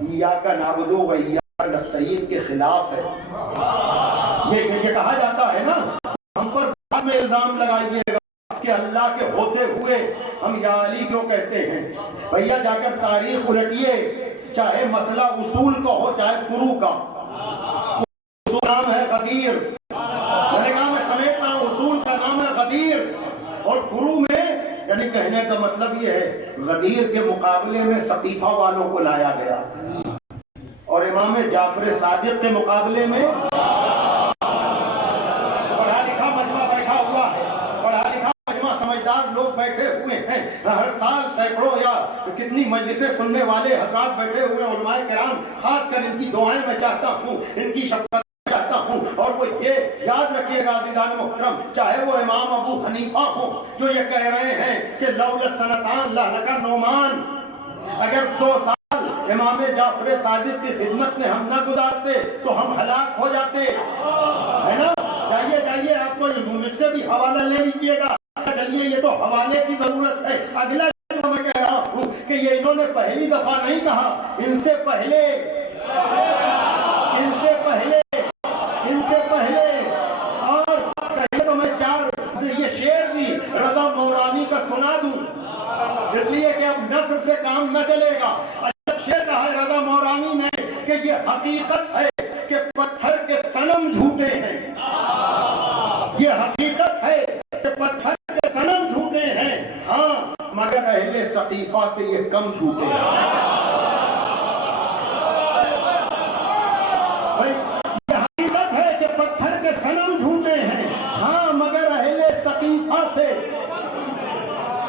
ایاک نعبد و ایاک نستعین کے خلاف ہے۔ یہ کہا جاتا ہے نا، ہم پر بعد میں الزام لگائیے گا کہ اللہ کے ہوتے ہوئے ہم یا علی کیوں کہتے ہیں۔ بھیا جا کر تاریخ الٹیے، چاہے مسئلہ اصول کا ہو چاہے فروع کا۔ اصول نام ہے غدیر، میں نے کہا میں سمیٹ رہا ہوں، اصول کا نام ہے غدیر، اور فروع میں یعنی کہنے کا مطلب یہ ہے غدیر کے مقابلے میں سقیفہ والوں کو لایا گیا، اور امام جعفر صادق کے مقابلے میں پڑھا لکھا مجمع بیٹھا ہوا ہے، پڑھا لکھا مجمع سمجھدار لوگ بیٹھے ہوئے ہیں، ہر سال سینکڑوں یا کتنی مجلسیں سننے والے حضرات بیٹھے ہوئے ہیں، علماء کرام خاص کر ان کی دعائیں میں چاہتا ہوں، ان کی شفقت چاہتا ہوں۔ اور وہ یہ یاد رکھیے گا عزیزان محترم، چاہے وہ امام ابو حنیفہ ہوں جو یہ کہہ رہے ہیں کہ لولا السنتان لہلک نعمان، اگر 2 سال امام جعفر صادق کی خدمت میں ہم نہ گزارتے تو ہم ہلاک ہو جاتے، ہے نا؟ جائیے آپ کو مجھ سے بھی حوالہ لے لیجیے گا، چلیے یہ تو حوالے کی ضرورت ہے۔ اگلا میں کہہ رہا ہوں کہ یہ انہوں نے پہلی دفعہ نہیں کہا، ان سے پہلے اور کہیے تو میں 4 یہ شعر بھی رضا مورانی کا سنا دوں، اس لیے کہ اب نثر سے کام نہ چلے گا۔ اچھا شعر کہا ہے رضا مورانی نے کہ یہ حقیقت ہے کہ پتھر کے صنم جھوٹے ہیں، یہ حقیقت ہے کہ پتھر کے صنم جھوٹے ہیں، ہاں مگر اہل سقیفہ سے یہ کم جھوٹے ہیں۔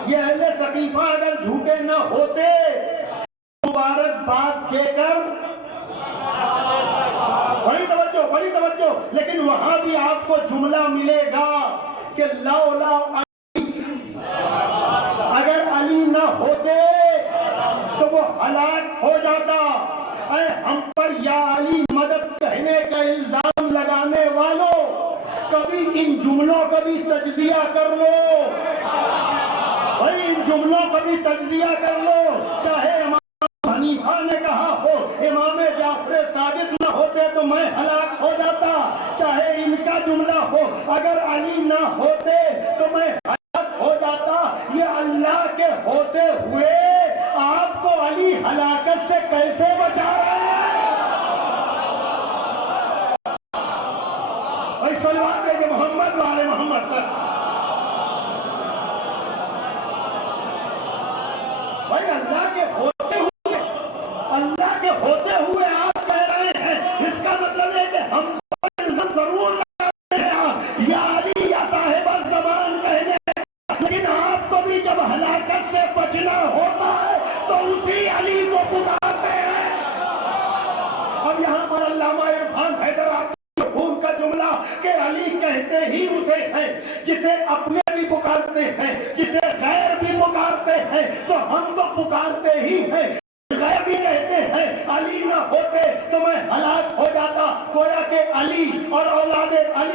یہ اہل سقیفہ اگر جھوٹے نہ ہوتے مبارکباد دے کر، بڑی توجہ، لیکن وہاں بھی آپ کو جملہ ملے گا کہ لولا علی، اگر علی نہ ہوتے تو وہ ہلاک ہو جاتا۔ اے ہم پر یا علی مدد کہنے کا الزام لگانے والوں، کبھی ان جملوں کا بھی تجزیہ کر لو، بھائی ان جملوں کا بھی تجزیہ کر لو۔ چاہے امام حنیفہ نے کہا ہو امام جعفر صادق نہ ہوتے تو میں ہلاک ہو جاتا، چاہے ان کا جملہ ہو اگر علی نہ ہوتے تو میں ہلاک ہو جاتا، یہ اللہ کے ہوتے ہوئے آپ کو علی ہلاکت سے کیسے بچا رہے ہیں؟ صلوات دے کہ محمد والے محمد پر بھائی اللہ کے ہوتے ہوئے آپ کہہ رہے ہیں، اس کا مطلب ہے کہ ہم ضرور لگاتے ہیں یا علی یا صاحب الزمان کہنے، لیکن آپ کو بھی جب ہلاکت سے بچنا ہوتا ہے تو اسی علی کو پکارتے ہیں۔ اب یہاں پر علامہ عرفان حیدر خون کا جملہ کہ علی کہتے ہی اسے ہیں جسے اپنے بھی پکارتے ہیں، جسے غیر بھی پکارتے ہیں، تو ہم تو پکارتے ہی ہیں، غیر بھی کہتے ہیں علی نہ ہوتے تو میں ہلاک ہو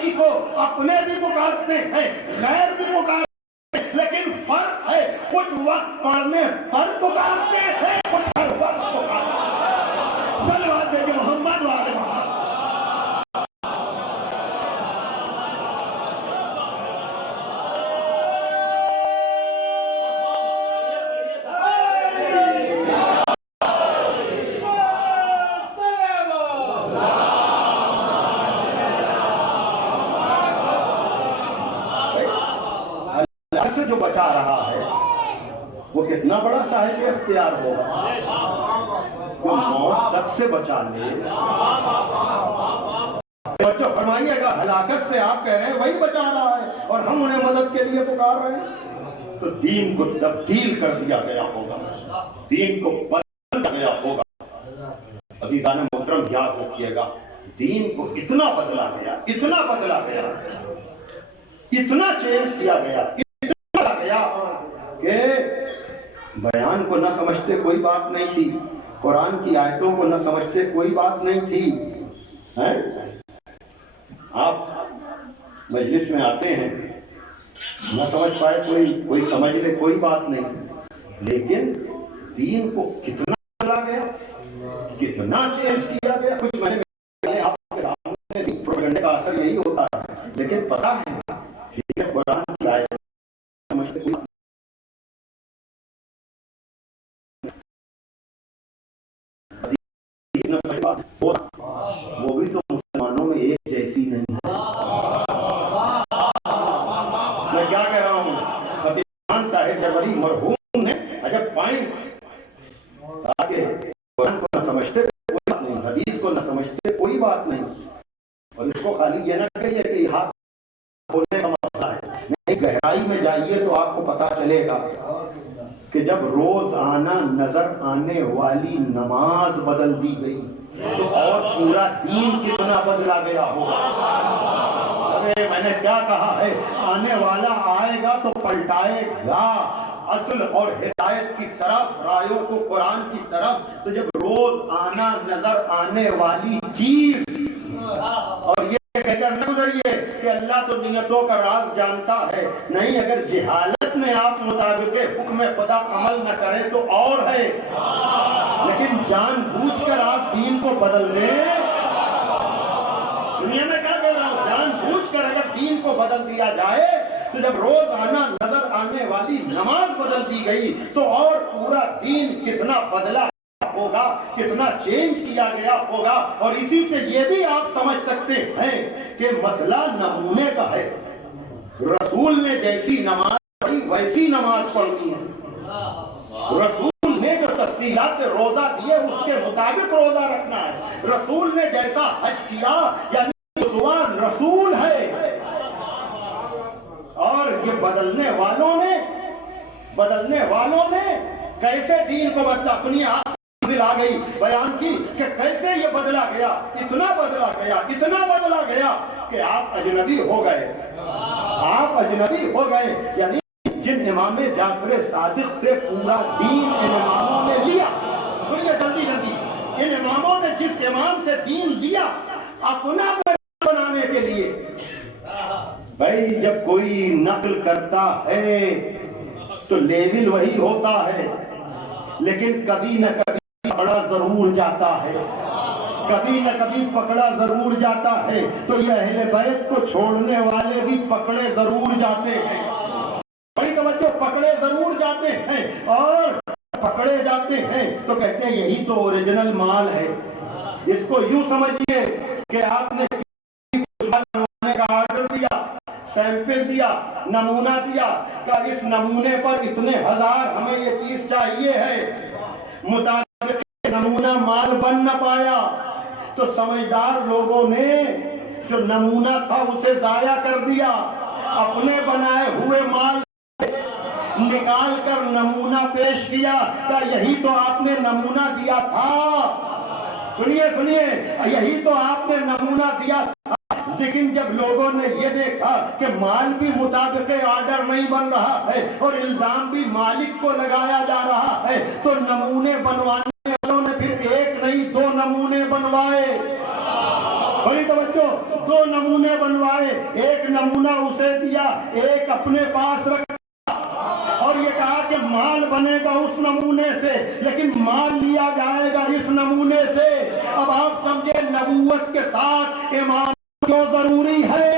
پانی کو اپنے بھی پکارتے ہیں، غیر بھی پکارتے ہیں، لیکن فرق ہے کچھ وقت پڑھنے پر پکارتے ہیں، کچھ ہر وقت پکارتے ہیں۔ صلوات دے محمد والے محمد۔ سے جو بچا رہا ہے وہ کتنا بڑا صاحب اختیار ہوگا، جو موت تک سے بچا لے۔ بچوں فرمائیے گا، ہلاکت سے آپ کہہ رہے ہیں وہی بچا رہا ہے اور ہم انہیں مدد کے لیے پکار رہے ہیں، تو دین کو تبدیل کر دیا گیا ہوگا، دین کو بدل دیا گیا ہوگا۔ عزیزان محترم یاد رکھیے گا، دین کو اتنا بدلا گیا، اتنا بدلا گیا، اتنا چینج کیا گیا کہ بیان کو نہ سمجھتے کوئی بات نہیں تھی، قرآن کی آیتوں کو نہ سمجھتے کوئی بات نہیں تھی۔ آپ مجلس میں آتے ہیں، نہ سمجھ پائے کوئی سمجھ لے کوئی بات نہیں، لیکن دین کو کتنا بدلا گیا، کتنا چینج کیا گیا۔ کچھ مہینے آپ کے سامنے پروپیگنڈے کا اثر یہی ہوتا ہے، لیکن پتہ ہے قرآن کی آیت وہ بھی تو مسلمانوں میں ایک جیسی نہیں ہے۔ میں کیا کہہ رہا ہوں، خطیب طاہر جبری مرحوم نے عجب پائیں آگے، قرآن کو نہ سمجھتے کوئی بات نہیں، حدیث کو نہ سمجھتے کوئی بات نہیں، اور اس کو خالی یہ نہ کہیے کہ ہاتھ کھولنے کا مسئلہ ہے، نہیں، گہرائی میں جائیے تو آپ کو پتا چلے گا کہ جب روزانہ نظر آنے والی نماز بدل دی گئی تو اور پورا دین کتنا بدلا گیا ہوگا۔ ارے میں نے کیا کہا ہے، آنے والا آئے گا تو پلٹائے گا اصل اور ہدایت کی طرف، رایوں کو قرآن کی طرف۔ تو جب روزانہ نظر آنے والی چیز، اور یہ کہہ کر نہ گزریے کہ اللہ تو نیتوں کا راز جانتا ہے، نہیں، اگر جہالت میں آپ مطابق حکم خدا عمل نہ کریں تو اور ہے، لیکن جان بوجھ کر آپ دین کو بدل دیں، دنیا میں کیا کہہ رہا ہوں، جان بوجھ کر اگر دین کو بدل دیا جائے تو جب روزانہ نظر آنے والی نماز بدل دی گئی تو اور پورا دین کتنا بدلا ہوگا، کتنا چینج کیا گیا ہوگا۔ اور اسی سے یہ بھی آپ سمجھ سکتے ہیں کہ مسئلہ نمونے کا ہے، رسول نے جیسی نماز پڑھی ویسی نماز پڑھنی ہے، رسول نے جو تفصیلات روزہ دیے اس کے مطابق روزہ رکھنا ہے، رسول نے جیسا حج کیا، یعنی رسول رسول ہے۔ اور یہ بدلنے والوں نے کیسے دین کو بدلا، سنیے آپ آ گئی بیان کی کہ کیسے یہ بدلا گیا، اتنا بدلا گیا کہ آپ اجنبی ہو گئے، یعنی جن امام جعفر صادق سے پورا دین ان اماموں نے لیا، سنیے جلدی، ان اماموں نے جس امام سے دین لیا اپنا بنانے کے لیے، بھائی جب کوئی نقل کرتا ہے تو لیول وہی ہوتا ہے، لیکن کبھی نہ کبھی پکڑا ضرور جاتا ہے، کبھی نہ کبھی پکڑا ضرور جاتا ہے، تو یہ اہل بیت کو چھوڑنے والے بھی پکڑے ضرور جاتے ہیں، بڑی توجہ، پکڑے ضرور جاتے ہیں، اور پکڑے جاتے ہیں تو کہتے ہیں یہی تو اوریجنل مال ہے۔ اس کو یوں سمجھیے کہ آپ نے کا آرڈر دیا، سیمپل دیا، نمونہ دیا کہ اس نمونے پر اتنے ہزار ہمیں یہ چیز چاہیے ہے، مطابق نمونہ مال بن نہ پایا تو سمجھدار لوگوں نے جو نمونہ تھا اسے ضائع کر دیا، اپنے بنائے ہوئے مال نکال کر نمونہ پیش کیا کہ یہی تو آپ نے نمونہ دیا تھا، سنیے، یہی تو آپ نے نمونہ دیا تھا۔ لیکن جب لوگوں نے یہ دیکھا کہ مال بھی مطابق آرڈر نہیں بن رہا ہے اور الزام بھی مالک کو لگایا جا رہا ہے، تو نمونے بنوانے والوں نے پھر ایک نہیں 2 نمونے بنوائے۔ بڑی توجہ، دو نمونے بنوائے، ایک نمونہ اسے دیا، ایک اپنے پاس رکھا اور یہ کہا کہ مال بنے گا اس نمونے سے، لیکن مال لیا جائے گا اس نمونے سے۔ اب آپ سمجھے نبوت کے ساتھ امام کیوں ضروری ہے؟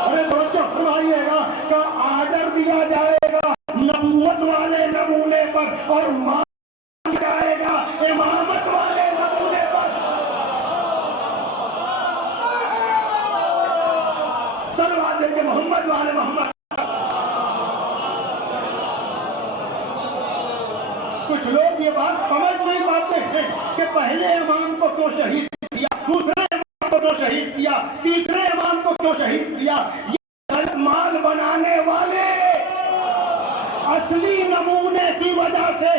ارے توجہ فرمائیے گا کہ آرڈر دیا جائے گا نبوت والے نمونے پر اور مال جائے گا امامت والے نمونے پر۔ صلوات دے کہ محمد والے محمد۔ کچھ لوگ یہ بات سمجھ نہیں پاتے ہیں کہ پہلے امام کو کیوں شہید کیا، دوسرے امام کو کیوں شہید کیا، تیسرے امام کو کیوں شہید کیا۔ یہ مال بنانے والے اصلی نمونے کی وجہ سے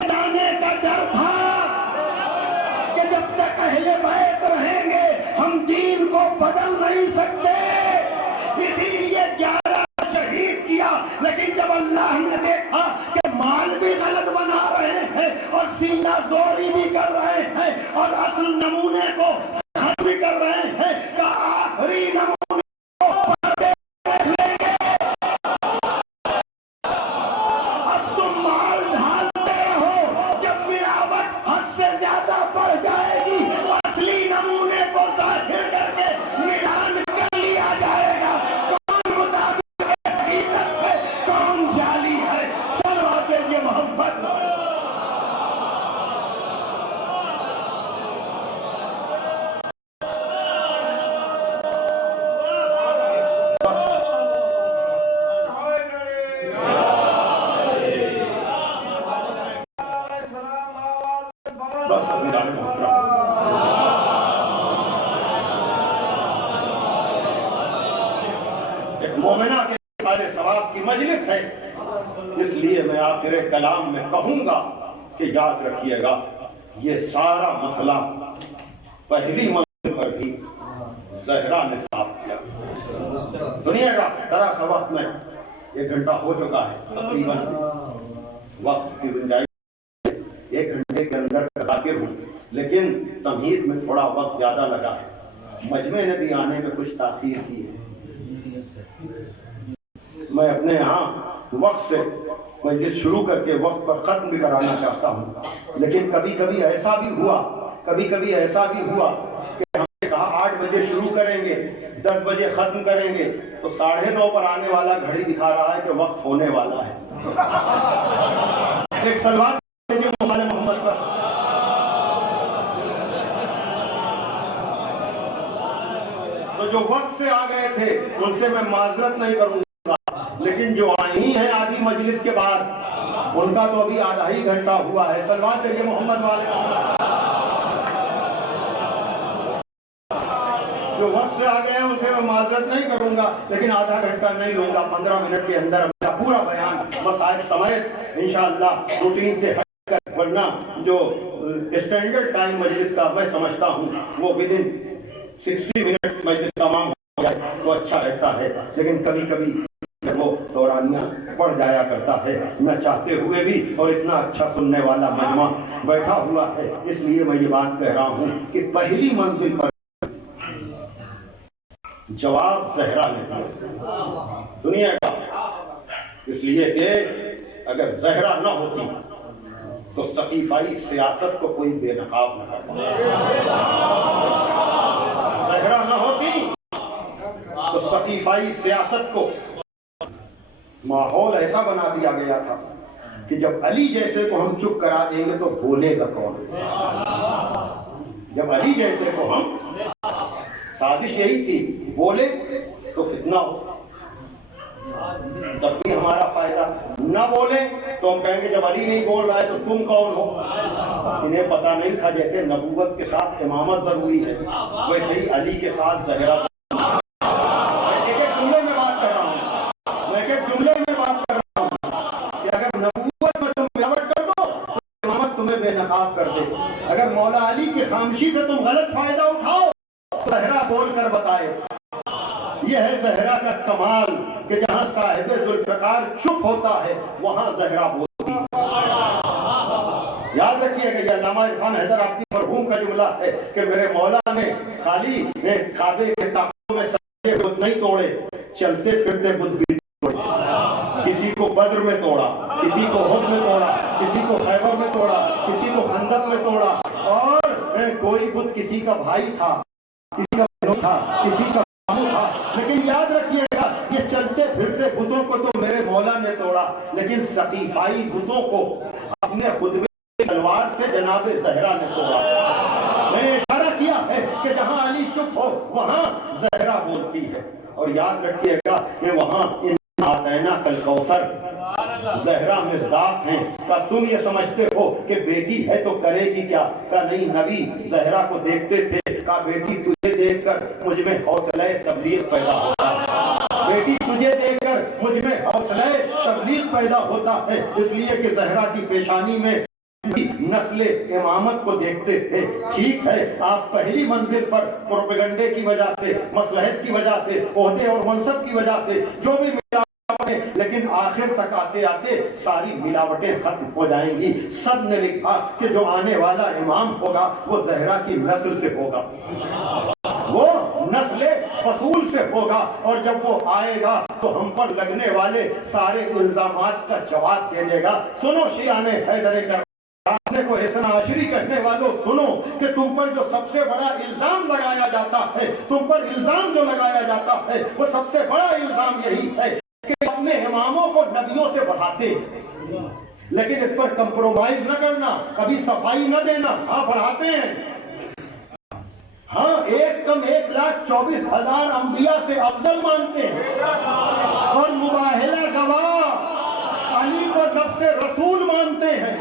جانے کا ڈر تھا کہ جب تک اہل بیت رہیں گے ہم دین کو بدل نہیں سکتے، اسی لیے 11 شہید کیا۔ لیکن جب اللہ نے دیکھا کہ مال بھی غلط بنا رہے ہیں اور سینہ زوری بھی کر رہے ہیں اور اصل نمونے کو ختم بھی کر رہے ہیں، کہ آخری نمونے کو پردے میں لیں گے۔ اب تم مال ڈھالتے رہو، جب ملاوٹ حد سے زیادہ بڑھ جائے گی اصلی نمونے کو ظاہر کر کے نگران کر لیا جائے گا، کون مطابق حقیقت ہے کون جعلی ہے۔ صلوات دیجیے محمد۔ بس ابھی جانے محترم، ایک مومنہ کے سارے ثواب کی مجلس ہے، اس لیے میں آخر کلام میں کہوں گا کہ یاد رکھیے گا یہ سارا مسئلہ پہلی منزل پر بھی زہرا نے صاف کیا۔ سنیے گا ذرا سا وقت میں 1 گھنٹہ ہو چکا ہے تقریباً، وقت کی گنجائش 1 گھنٹے کے اندر ذاکر ہوں، لیکن تمہید میں تھوڑا وقت زیادہ لگا ہے، مجمع نے بھی آنے میں کچھ تاخیر کی ہے۔ میں اپنے یہاں وقت سے مجلس شروع کر کے وقت پر ختم بھی کرانا چاہتا ہوں، لیکن کبھی کبھی ایسا بھی ہوا کہ ہم نے کہا 8 بجے شروع کریں گے 10 بجے ختم کریں گے، تو 9:30 پر آنے والا گھڑی دکھا رہا ہے کہ وقت ہونے والا ہے۔ ایک سلوات محمد پر۔ تو جو وقت سے آ گئے تھے ان سے میں معذرت نہیں کروں گا، لیکن جو آئی ہیں آدھی مجلس کے بعد ان کا تو ابھی آدھا ہی گھنٹہ ہوا ہے۔ صلوات کریے محمد والے۔ جو وقت سے آ گئے ہیں ان سے میں معذرت نہیں کروں گا، لیکن آدھا گھنٹہ نہیں لوں گا، 15 منٹ کے اندر میرا پورا بیان مسائل سمیت انشاءاللہ روٹین سے ہٹ کر، ورنہ جو اسٹینڈرڈ ٹائم مجلس کا میں سمجھتا ہوں وہ ودن 60 منٹ مجلس تمام ہو جائے تو اچھا رہتا ہے، لیکن کبھی کبھی وہ دورانیہ پڑ جایا کرتا ہے نہ چاہتے ہوئے بھی، اور اتنا اچھا سننے والا مجمع بیٹھا ہوا ہے، اس لیے میں یہ بات کہہ رہا ہوں کہ پہلی منزل پر جواب زہرا نے دیا۔ سنیے گا، اس لیے کہ اگر زہرا نہ ہوتی تو سقیفائی سیاست کو کوئی بے نقاب نہ کرتا، زہرا نہ ہوتی تو سقیفائی سیاست کو ماحول ایسا بنا دیا گیا تھا کہ جب علی جیسے کو ہم چپ کرا دیں گے تو بولے گا کون؟ جب علی جیسے کو ہم، سازش یہی تھی، بولے تو فتنہ ہو، تب بھی ہمارا فائدہ، نہ بولے تو ہم کہیں گے جب علی نہیں بول رہا ہے تو تم کون ہو؟ انہیں پتا نہیں تھا جیسے نبوت کے ساتھ امامت ضروری ہے ویسے ہی علی کے ساتھ زہرا۔ ایک جملے میں بات کر رہا ہوں کہ اگر نبوت میں تم ملاوٹ کر دو تو امامت تمہیں بے نقاب کر دے، اگر مولا علی کی خاموشی سے تم غلط فائدہ اٹھاؤ زہرا بول کر بتائے۔ یہ ہے زہرا کا کمال کہ جہاں صاحب ذوالفقار چپ ہوتا ہے وہاں زہرا بولتی ہے۔ یاد رکھیے کہ یہ علامہ عرفان حیدر آبادی مرحوم کا جملہ ہے کہ میرے مولا نے خالی کعبے کے تابوت میں سجے بت نہیں توڑے، چلتے پھرتے بت بھی توڑے. کسی کو بدر میں توڑا، کسی کو احد میں توڑا، کسی کو خیبر میں توڑا، کسی کو خندق میں توڑا. اور کوئی بت کسی کا بھائی تھا، کسی کا بہن تھا، کسی کا تھا. لیکن یاد رکھیے گا یہ چلتے پھرتے بتوں کو تو میرے مولا نے توڑا، لیکن سقیفائی بتوں کو اپنے خطبے تلوار سے جناب زہرا نے توڑا. میں نے اشارہ کیا ہے کہ جہاں علی چپ ہو وہاں زہرا بولتی ہے. اور یاد رکھیے گا کہ وہاں آتینا کالکوثر زہرا مصداق ہیں. کہا تم یہ سمجھتے ہو کہ بیٹی ہے تو کرے گی کیا؟ کہا نہیں، نبی زہرا کو دیکھتے تھے. کہا بیٹی تجھے دیکھ کر مجھ میں حوصلہ تبلیغ پیدا ہوتا ہے، بیٹی تجھے دیکھ کر مجھ میں حوصلہ تبلیغ پیدا ہوتا ہے. اس لیے کہ زہرا کی پیشانی میں نسل امامت کو دیکھتے تھے. ٹھیک ہے آپ پہلی منزل پر پروپیگنڈے کی وجہ سے، مصلحت کی وجہ سے، عہدے اور منصب کی وجہ سے جو بھی ملاوٹیں، لیکن آخر تک آتے آتے ساری ملاوٹیں ختم ہو جائیں گی. سب نے لکھا کہ جو آنے والا امام ہوگا وہ زہرا کی نسل سے ہوگا، وہ نسل بطول سے ہوگا. اور جب وہ آئے گا تو ہم پر لگنے والے سارے الزامات کا جواب دے دے گا. سنو شیعہ نے حیدر کربلا کو احسن عاشری کہنے والوں، سنو کہ تم پر جو سب سے بڑا الزام لگایا جاتا ہے، تم پر الزام جو لگایا جاتا ہے وہ سب سے بڑا الزام یہی ہے کہ اپنے اماموں کو نبیوں سے بڑھاتے، لیکن اس پر کمپرومائز نہ کرنا، کبھی صفائی نہ دینا. ہاں بڑھاتے ہیں، ہاں 1,24,000 انبیاء سے افضل مانتے ہیں، اور مباہلہ گواہ علی کو نفس رسول مانتے ہیں.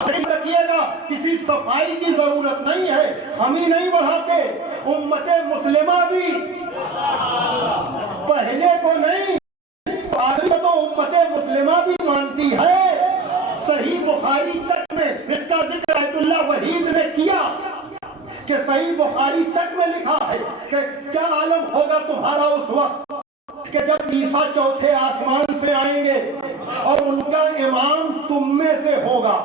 رکھیے گا کسی صفائی کی ضرورت نہیں ہے، ہم ہی نہیں بڑھاتے، امت مسلمہ بھی پہلے کو نہیں آخری تو امت مسلمہ بھی مانتی ہے. صحیح بخاری تک میں اس کا ذکر آیت اللہ وحید نے کیا کہ صحیح بخاری تک میں لکھا ہے کہ کیا عالم ہوگا تمہارا اس وقت کہ جب عیسیٰ چوتھے آسمان سے آئیں گے اور ان کا امام تم میں سے ہوگا.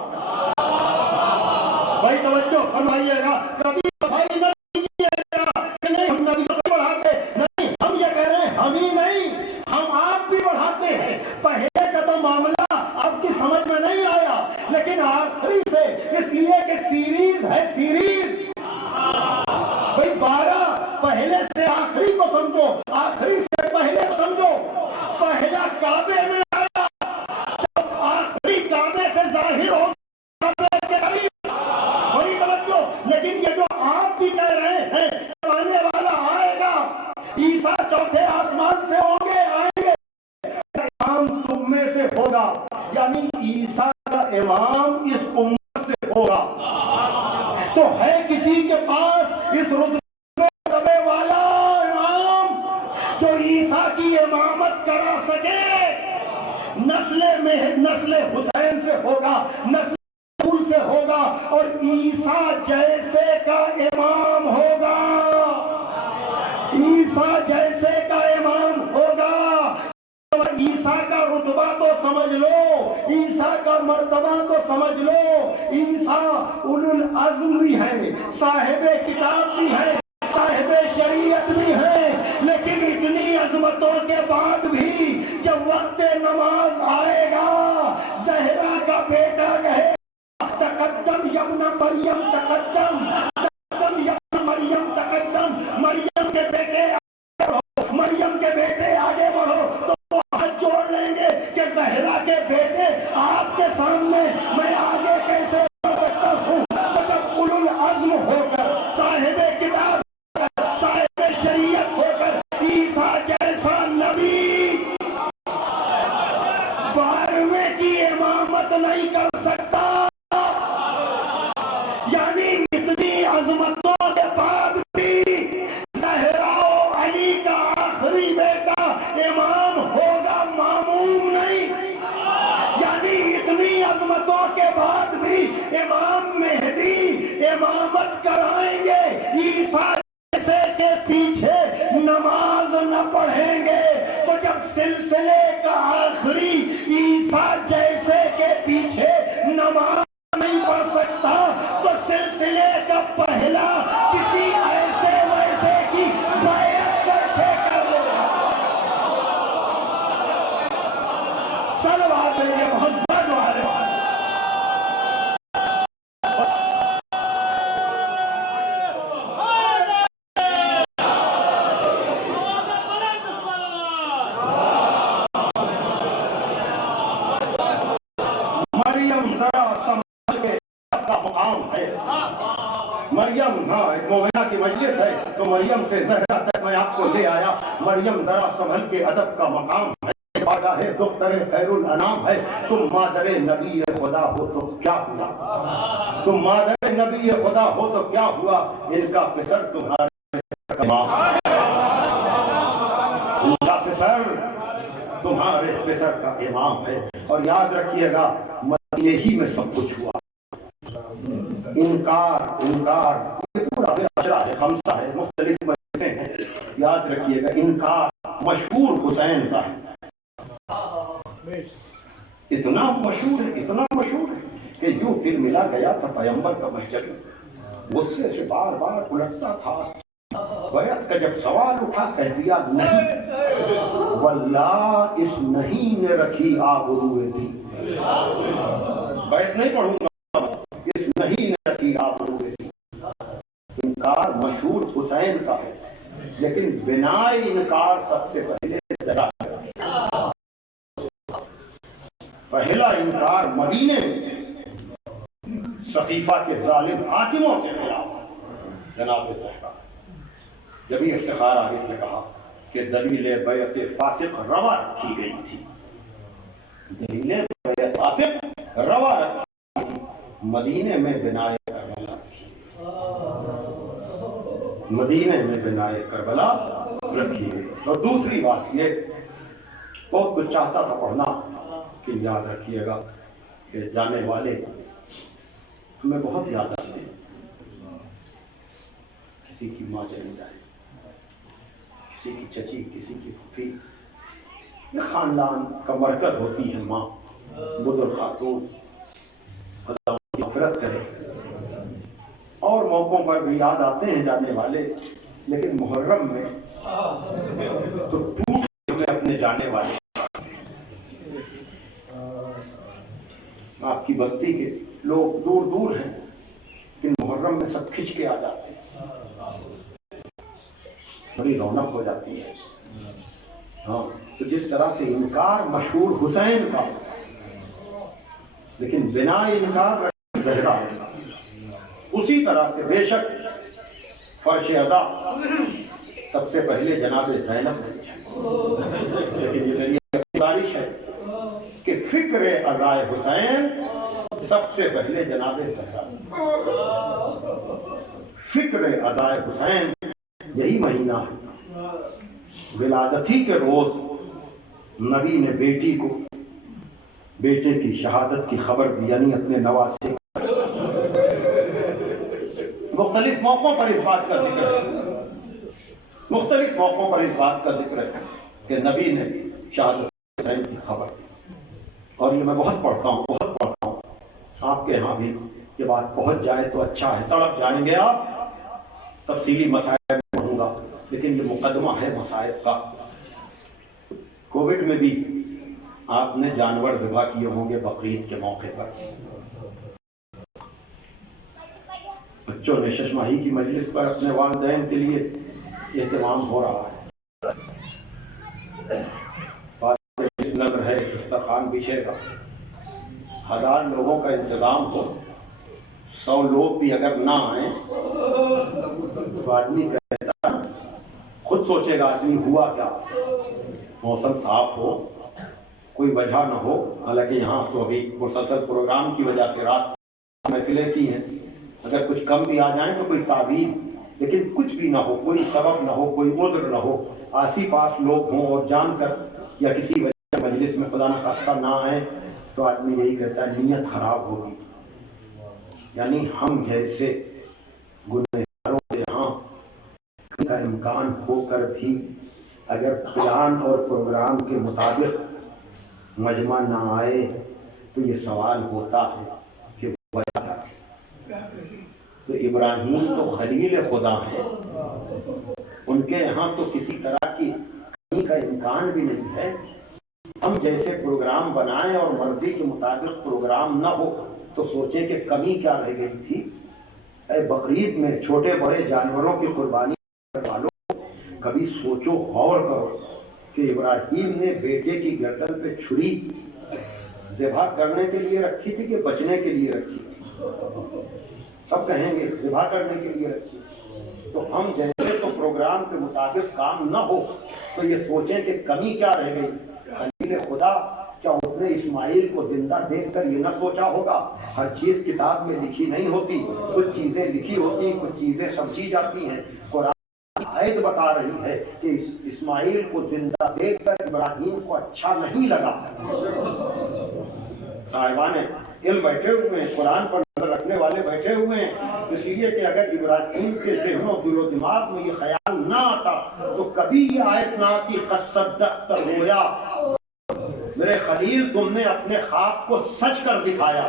بھائی توجہ فرمائیے گا، کبھی صفائی نہ کیجیے گا کہ نہیں ہم نبی سے بڑھاتے، نہیں ہم یہ کہہ رہے ہیں ہم ہی نہیں، ہم آپ بھی بڑھاتے ہیں. پہلے کا تو معاملہ آپ کی سمجھ میں نہیں آیا، لیکن آخری سے اس لیے کہ سیریز ہے، سیریز بھائی 12 پہلے سے آخری کو سمجھو، آخری سے پہلے سمجھو. پہلا کعبے میں آیا، جب آخری کعبے سے ظاہر ہو بڑی توجہ. لیکن یہ جو آپ بھی کہہ رہے ہیں آنے والا آئے گا، عیسیٰ چوتھے آسمان سے ہوں گے، آئیں گے، امام تم میں سے ہوگا، یعنی عیسیٰ کا امام اس امت سے ہوگا. تو ہے کسی کے پاس اس رتبے والا امام جو عیسیٰ کی امامت کرا سکے؟ نسل حسین سے ہوگا، نسل سے ہوگا، اور عیسیٰ جیسے کا امام ہوگا، عیسیٰ جیسے کا امام ہوگا. عیسیٰ کا رتبہ تو سمجھ لو، عیسیٰ کا مرتبہ تو سمجھ لو. عیسیٰ اولو العزم بھی ہے، صاحب کتاب بھی ہے، صاحب شریعت بھی ہے، لیکن اتنی عظمتوں کے بعد بھی جب وقت نماز آئے گا زہرا کا بیٹا کہے تقدم یبن مریم، تقدم تقدم یبن مریم، تقدم، مریم کے بیٹے بڑھو، مریم کے بیٹے آگے بڑھو، تو وہ ہاتھ جوڑ لیں گے کہ زہرا کے بیٹے آپ کے سامنے میں آگے کیسے بڑھ سکتا ہوں. تو جب اولو العزم ہو کر، صاحب کتاب، صاحب شریعت ہو کر عیسیٰ جیسا نبی 12ویں کی امامت نہیں کر سکتا، یعنی اتنی عظمتوں کے بعد بھی زہرا و علی کا آخری بیٹا امام ہوگا، ماموم نہیں. یعنی اتنی عظمتوں کے بعد بھی امام مہدی امامت کرائیں گے، عیسیٰ جیسے کے پیچھے نماز نہ پڑھیں گے. تو جب سلسلے کا آخری عیسیٰ جیسے کے پیچھے نماز نہیں پڑھ سکتا سلسلے کا پہلا کسی ایسے ویسے کی بیعت کیسے کر لے گا؟ صلوات میرے محمد والے مریم ذرا سمجھ کے کا مقام ہے. مریم ہاں ایک مومنہ کی مجلس ہے تو مریم سے زہرا تک میں آپ کو لے آیا. مریم ذرا سنبھل کے ادب کا مقام ہے. باغا ہے دختر خیر الانام ہے. تم مادر نبی خدا ہو تو کیا ہوا؟ تم مادر نبی خدا ہو تو کیا ہوا؟ ان کا پسر تمہارے امام، ان کا پسر تمہارے پسر کا امام ہے. اور یاد رکھیے گا مدینے ہی میں سب کچھ ہوا. انکار یہ پورا عشرہ ہے، خمسہ ہے، مختلف مجلسیں ہیں. یاد رکھیے گا انکار مشہور حسین کا ہے. اتنا مشہور ہے کہ یوں دل ملا گیا تھا پیغمبر کا مسجد، غصے سے بار بار الٹتا تھا. بیعت کا جب سوال اٹھا کہہ دیا نہیں. واللہ اس نہیں نے رکھی آبروئے تھی. بیعت نہیں پڑھوں گا، اس نہیں نے رکھی آبروئے تھی. انکار مشہور حسین کا ہے، لیکن بنائے انکار سب سے پہلے جگہ پہلا انکار مدینے سقیفہ کے ظالم حاکموں کے خلاف. جناب صحابہ جب یہ افتخار عارف نے کہا کہ دلیل بیعت فاسق روا رکھی گئی تھی، دلیل بیعت فاسق روا رکھی تھی، مدینے میں بنائے کربلا رکھی. مدینے میں بنائے کربلا رکھی گئی. اور دوسری بات یہ بہت کچھ چاہتا تھا پڑھنا، کہ یاد رکھیے گا کہ جانے والے ہمیں بہت یاد آتے ہیں. کسی کی ماں چلی جائے، کسی کی چچی، کسی کی پھوپھی. یہ خاندان کا مرکز ہوتی ہے ماں، بزرگ خاتون. خدا ان کی مغفرت کرے. اور موقعوں پر بھی یاد آتے ہیں جانے والے، لیکن محرم میں تو ٹوٹ میں اپنے جانے والے. آپ کی بستی کے لوگ دور دور ہیں، لیکن محرم میں سب کھچ کے آ جاتے ہیں. بڑی رونق ہو جاتی ہے. ہاں تو جس طرح سے انکار مشہور حسین کا، لیکن بنا انکار زہرا، اسی طرح سے بے شک فرش ادا سب سے پہلے جناب زینب ہے. لیکن یہ میری گزارش ہے کہ فکر ادائے حسین سب سے پہلے جناب زہرا. فکر ادائے حسین یہی مہینہ ہے. ولادتی کے روز نبی نے بیٹی کو بیٹے کی شہادت کی خبر دی، یعنی اپنے نواسے. مختلف موقعوں پر اس بات کا ذکر ہے، مختلف موقعوں پر اس بات کا ذکر ہے کہ نبی نے شہادت حسین کی خبر دی. اور یہ میں بہت پڑھتا ہوں. آپ کے ہاں بھی یہ بات پہنچ جائے تو اچھا ہے. تڑپ جائیں گے آپ. تفصیلی مسائل میں پڑھوں گا، لیکن یہ مقدمہ ہے مصائب کا. کووڈ میں بھی آپ نے جانور ذبح کیے ہوں گے بقرعید کے موقع پر. بچوں نے ششماہی کی مجلس پر اپنے والدین کے لیے اہتمام ہو رہا ہے. نظر ہے دسترخوان بچھے گا، 1000 لوگوں کا انتظام ہو، 100 لوگ بھی اگر نہ آئیں تو آدمی کہتا ہے، خود سوچے گا آدمی ہوا کیا. موسم صاف ہو، کوئی وجہ نہ ہو. حالانکہ یہاں تو ابھی مسلسل پروگرام کی وجہ سے رات محفلیں کی ہیں، اگر کچھ کم بھی آ جائیں تو کوئی تعبیر. لیکن کچھ بھی نہ ہو، کوئی سبب نہ ہو، کوئی عذر نہ ہو، آسی پاس لوگ ہوں اور جان کر یا کسی وجہ مجلس میں خدا نخواستہ نہ آئے تو آدمی یہی کہتا ہے نیت خراب ہوگی. یعنی ہم جیسے گنہگاروں کے یہاں کا امکان ہو کر بھی اگر پلان اور پروگرام کے مطابق مجمع نہ آئے تو یہ سوال ہوتا ہے کہ وجہ تو ابراہیم تو خلیل خدا ہیں، ان کے یہاں تو کسی طرح کی کمی کا امکان بھی نہیں ہے۔ ہم جیسے پروگرام بنائیں اور مرضی کے مطابق پروگرام نہ ہو تو سوچیں کہ کمی کیا رہ گئی تھی۔ اے بقرعید میں چھوٹے بڑے جانوروں کی قربانی کرنے والوں، کبھی سوچو غور کرو کہ ابراہیم نے بیٹے کی گردن پہ چھری ذبح کرنے کے لیے رکھی تھی کہ بچنے کے لیے رکھی تھی؟ سب کہیں گے ذبح کرنے کے لیے رکھی تھی۔ تو ہم جیسے تو پروگرام کے مطابق کام نہ ہو تو یہ سوچیں کہ کمی کیا رہ گئی۔ خلیل خدا کیا اس نے اسماعیل کو زندہ دیکھ کر یہ نہ سوچا ہوگا؟ ہر چیز کتاب میں لکھی نہیں ہوتی، کچھ چیزیں لکھی ہوتی ہیں، کچھ چیزیں سمجھی جاتی ہیں۔ قرآن آیت بتا رہی ہے کہ اسماعیل کو زندہ دیکھ کر ابراہیم کو اچھا نہیں لگا۔ صاحبان علم بیٹھے ہوئے ہیں، قرآن پر نظر رکھنے والے بیٹھے ہوئے ہیں، اس لیے کہ اگر ابراہیم کے ذہن و دل و دماغ میں یہ خیال نہ آتا تو کبھی یہ آیت نہ آتی قد صدقت الرؤیا، میرے خلیل تم نے اپنے خواب کو سچ کر دکھایا۔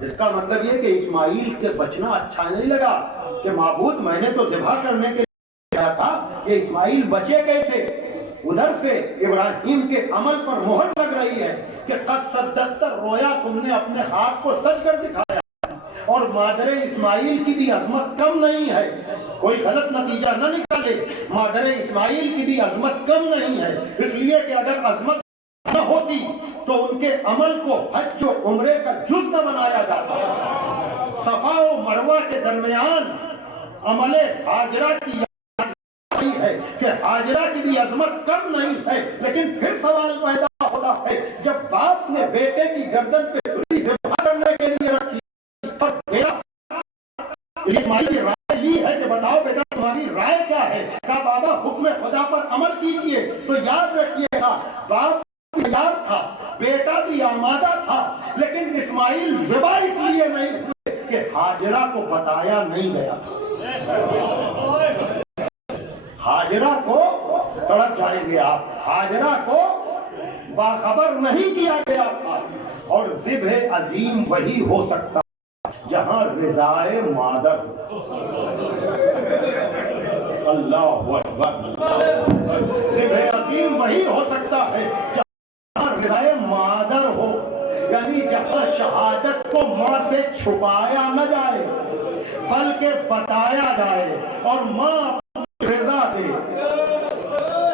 اس کا مطلب یہ کہ اسماعیل کے بچنا اچھا نہیں لگا کہ معبود میں نے تو ذبح کرنے کے لیے کہا تھا کہ اسماعیل بچے کیسے؟ ادھر سے ابراہیم کے عمل پر مہر لگ رہی ہے کہ قد صدقت الرؤیا، تم نے اپنے خواب کو سچ کر دکھایا۔ اور مادر اسماعیل کی بھی عظمت کم نہیں ہے، کوئی غلط نتیجہ نہ نکالے، مادر اسماعیل کی بھی عظمت کم نہیں ہے، اس لیے کہ اگر عظمت نہ ہوتی تو ان کے عمل کو حج و عمرے کا جز نہ بنایا جاتا۔ صفا و مروہ کے درمیان عمل ہاجرہ کی ہے کہ ہاجرہ کی بھی عظمت کم نہیں ہے، لیکن پھر سوال پیدا ہوتا ہے جب باپ نے بیٹے کی گردن پہ چھری ذبح کرنے کے لیے رکھی اور اسماعیل کی رائے لی ہے کہ بتاؤ بیٹا تمہاری رائے کیا ہے؟ کہا بابا حکم خدا پر عمل کیجئے۔ تو یاد رکھیے گا باپ تیار تھا، بیٹا بھی آمادہ تھا، لیکن اسماعیل ذبح اس لیے نہیں ہوئے کہ ہاجرہ کو بتایا نہیں گیا۔ ہاجرہ کو تڑپ جائیں گے آپ، ہاجرہ کو باخبر نہیں کیا گیا تھا۔ اور ذبح عظیم وہی ہو سکتا جہاں رضائے مادر ہو۔ اللہ اکبر، ذبح عظیم وہی ہو سکتا ہے جہاں رضائے مادر ہو، یعنی جہاں شہادت کو ماں سے چھپایا نہ جائے بلکہ بتایا جائے اور ماں رضا دے۔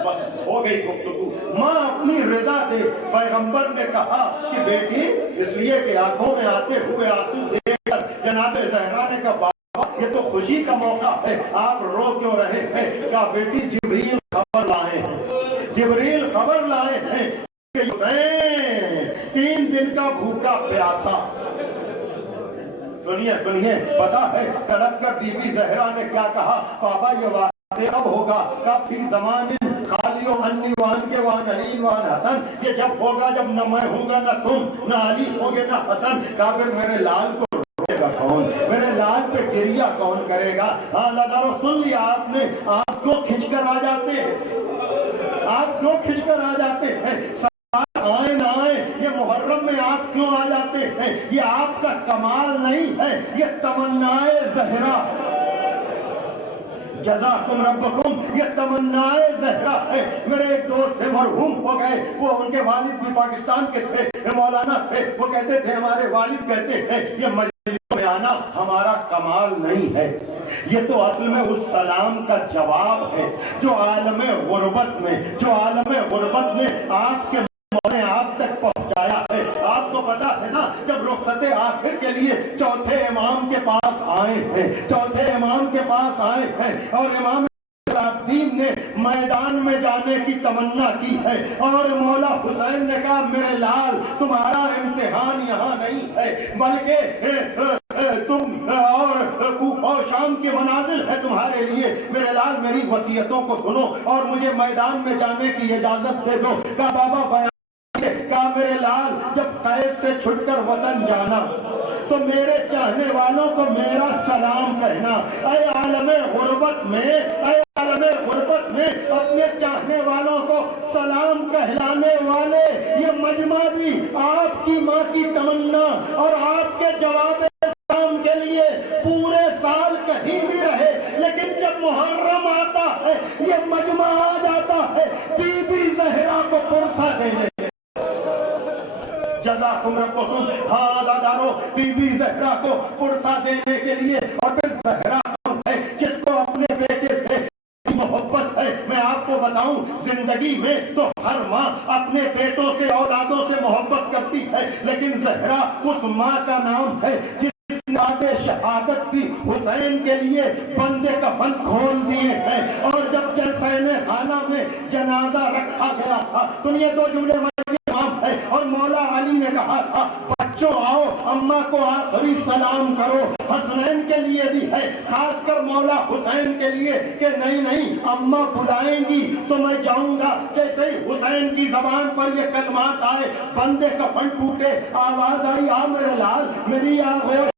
بس ہو گئی گفتگو، ماں اپنی رضا دے۔ پیغمبر نے کہا کہ بیٹی، اس لیے کہ آنکھوں میں آتے ہوئے آنسو دیکھ کر جناب زہرا نے کہا بابا یہ تو خوشی کا موقع ہے، آپ رو کیوں رہے ہیں؟ کہا بیٹی جبریل خبر لائے ہیں، جبریل خبر لائے ہیں کہ حسین 3 دن کا بھوکا پیاسا۔ سنیے سنیے، پتا ہے تڑپ کر بی بی زہرا نے کیا کہا؟ بابا یہ واقعہ کب ہوگا؟ کب؟ فی زمان خالی و انی وان کے وان علی وان حسن، یہ جب ہوگا جب نہ میں ہوں گا نہ تم، نہ علی ہوگے نہ حسن۔ کہا پھر میرے لال کو روئے گا کون؟ میرے لال پہ گریہ کون کرے گا؟ ہاں لگارو سن لیا آپ نے، آپ کیوں کھنچ کر آ جاتے ہیں؟ آپ کیوں کھنچ کر آ جاتے ہیں؟ آئے نہ آئے یہ محرم میں آپ کیوں آ جاتے ہیں؟ یہ آپ کا کمال نہیں ہے، یہ تمنائے زہرا، جزاکم ربکم، یہ تمنائے زہرا ہے۔ میرے ایک دوست تھے مرحوم ہو گئے، وہ ان کے والد بھی پاکستان کے تھے، مولانا تھے، وہ کہتے تھے ہمارے والد کہتے ہیں یہ مجلس میں آنا ہمارا کمال نہیں ہے، یہ تو اصل میں اس سلام کا جواب ہے جو عالم غربت میں آپ کے نے آپ تک پہنچایا ہے۔ آپ کو پتا ہے نا جب رخصت آخر کے لیے چوتھے امام کے پاس آئے ہیں اور امام الدین نے میدان میں جانے کی تمنا کی ہے اور مولا حسین نے کہا میرے لال تمہارا امتحان یہاں نہیں ہے بلکہ تم اور شام کے منازل ہے تمہارے لیے، میرے لال میری وصیتوں کو سنو اور مجھے میدان میں جانے کی اجازت دے دو۔ کہا بابا بیان، کہا میرے لال جب قید سے چھٹ کر وطن جانا تو میرے چاہنے والوں کو میرا سلام کہنا۔ اے عالم غربت میں اپنے چاہنے والوں کو سلام کہلانے والے یہ مجمع بھی آپ کی ماں کی تمنا اور آپ کے جواب سلام کے لیے پورے محرم آتا ہے یہ مجمع آ جاتا ہے بی بی زہرا کو پرسہ دینے جزاکم ربکم ہاں دارو بی بی زہرا کو پرسہ دینے کے لیے. اور پھر زہرا کون ہے؟ جس کو اپنے بیٹے سے محبت ہے. میں آپ کو بتاؤں زندگی میں تو ہر ماں اپنے بیٹوں سے اولادوں سے محبت کرتی ہے لیکن زہرا اس ماں کا نام ہے جس شہادت بھی حسین کے لیے بندے کفن کھول دیے ہیں. اور جب حسین خانہ میں جنازہ رکھا گیا تھا سنیے دو جملے امام ہے اور مولا علی نے کہا تھا بچوں آؤ اماں کو آخری سلام کرو. حسنین کے لیے بھی ہے خاص کر مولا حسین کے لیے کہ نہیں اماں بلائیں گی تو میں جاؤں گا. جیسے ہی حسین کی زبان پر یہ کلمات آئے بندے کفن ٹوٹے آواز آئی آ میرے لال میری آغوش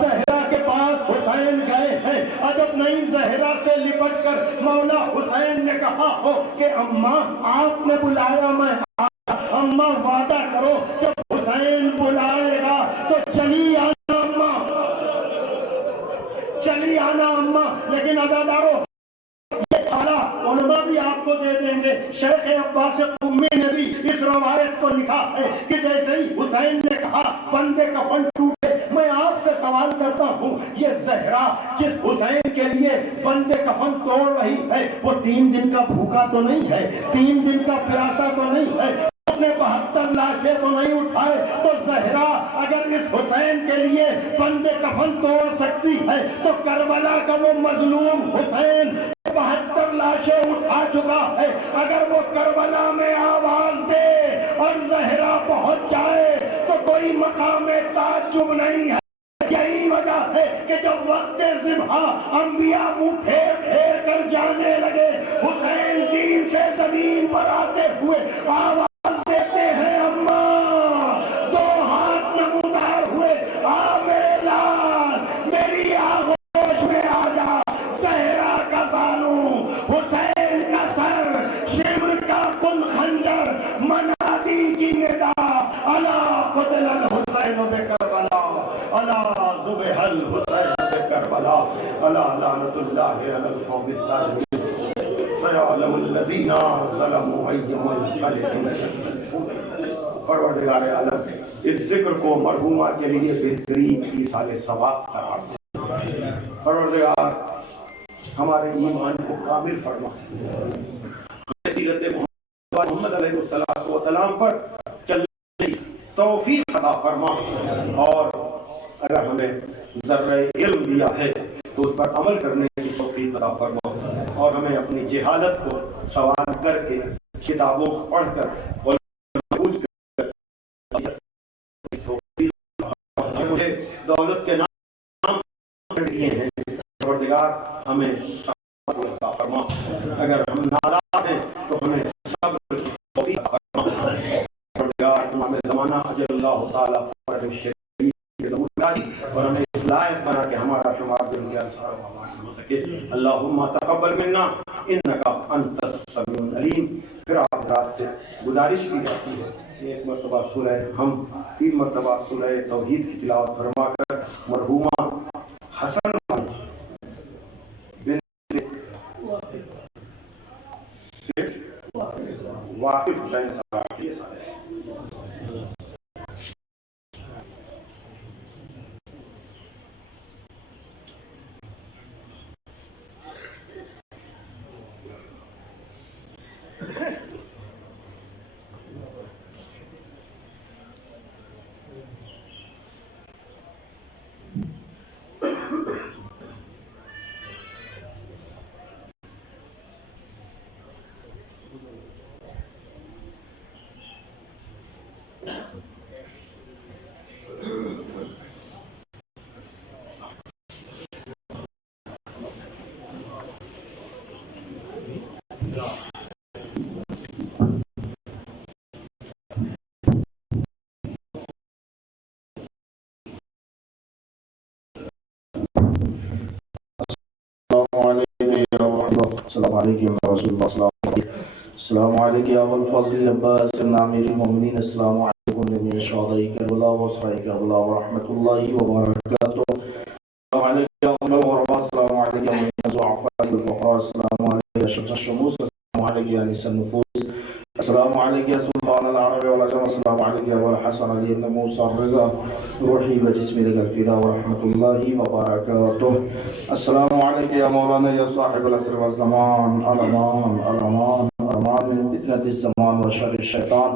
زہرا کے پاس حسین گئے ہیں. عجب نہیں زہرا سے لپٹ کر مولا حسین نے کہا ہو کہ اماں آپ نے بلایا میں اماں وعدہ کرو جب حسین بلائے گا تو چلی آنا اماں چلی آنا اماں. لیکن عزادارو یہ اعلیٰ علماء بھی آپ کو دے دیں گے. شیخ عباس قمی نے بھی اس روایت کو لکھا ہے کہ جیسے ہی حسین نے کہا بندے کفن ٹوٹے میں آپ سے سوال کرتا ہوں یہ زہرا جس حسین کے لیے بندے کفن توڑ رہی ہے وہ 3 دن کا بھوکا تو نہیں ہے 3 دن کا پیاسا تو نہیں ہے اس نے 72 لاشیں تو نہیں اٹھائے. تو زہرا اگر اس حسین کے لیے بندے کفن توڑ سکتی ہے تو کربلا کا وہ مظلوم حسین 72 لاشیں اٹھا چکا ہے. اگر وہ کربلا میں آواز دے اور زہرا پہنچ جائے تو کوئی مقام تعجب نہیں ہے. یہی وجہ ہے کہ جب وقت ذبح انبیاء منہ پھیر پھیر کر جانے لگے حسین زین سے زمین پر آتے ہوئے آواز دیتے ہیں اماں 2 ہاتھ نمودار ہوئے آ میرے لال میری آغوش میں آ جا. زہرا کا بانو حسین کا سر شمر کا کن خنجر منادی کی ندا الا قتل الحسین بکربلا الا ذبح الحسین بکربلا الا لعنت اللہ علی القوم الظالمین سيعلم الذين ظلموا أي منقلب. پروردگار عالم اس ذکر کو مرحومہ کے لیے بہترین ایصال ثواب قرار دے. پروردگار ہمارے ایمان کو کامل فرما سیرت محمد علیہ السلام پر چلنے کی توفیق عطا فرما. اور اگر ہمیں ذرہ علم دیا ہے تو اس پر عمل کرنے کی توفیق عطا فرما اور ہمیں اپنی جہالت کو سوال کر کے کتابوں کو پڑھ کر اور مجھے دولت کے نام دیے ہیں پروردگار ہمیں صبر عطا فرما. اگر ہم ناراض ہیں تو ہمیں صبر کی توفیق عطا فرما. پروردگار امام زمانہ اجل اللہ تعالی فرج الشریف اور ہمیں اس لائق بنا کہ ہمارا شمار دن کے انصار ہو سکے. اللہم تقبل منا انکا انت السمیع العلیم. پھر آپ رات سے گزارش کی جاتی ہے 1 مرتبہ سورہ ہم 3 مرتبہ سورہ توحید کی تلاوت فرما کر مرحومہ حسن واقف حسین صاحب کی السلام علیکم رسول اللہ السلام علیکم ابو الفضل عباس امیر المومنین السلام علیکم جميع شہداء کربلا و صحابہ کربلا ورحمۃ اللہ وبرکاتہ. السلام علیکم السلام علیکم شمس الشموس. السلام عليك يا أنيس النفوس. السلام عليك يا سلطان العرب والعجم. السلام عليك يا أبا الحسن علي بن موسى الرضا. روحي وجسمي لك الفداء ورحمة الله وبركاته. السلام عليك يا مولانا يا صاحب العصر والزمان. الأمان الأمان الأمان من فتنة الزمان وشر الشيطان.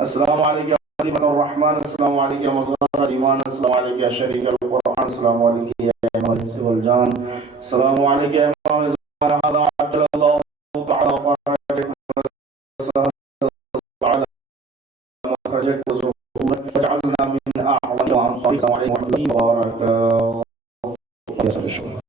السلام عليك يا خليفة الرحمن. السلام عليك يا مظهر الإيمان. السلام عليك يا شريك القرآن. السلام عليك يا إمام الإنس والجان. السلام عليك يا إمام الزمان. هذا عجل الله تعالى فرجك على مخرجك وزهورك واجعلنا من أعظم وأنصارك. السلام عليكم ورحمة الله وبركاته.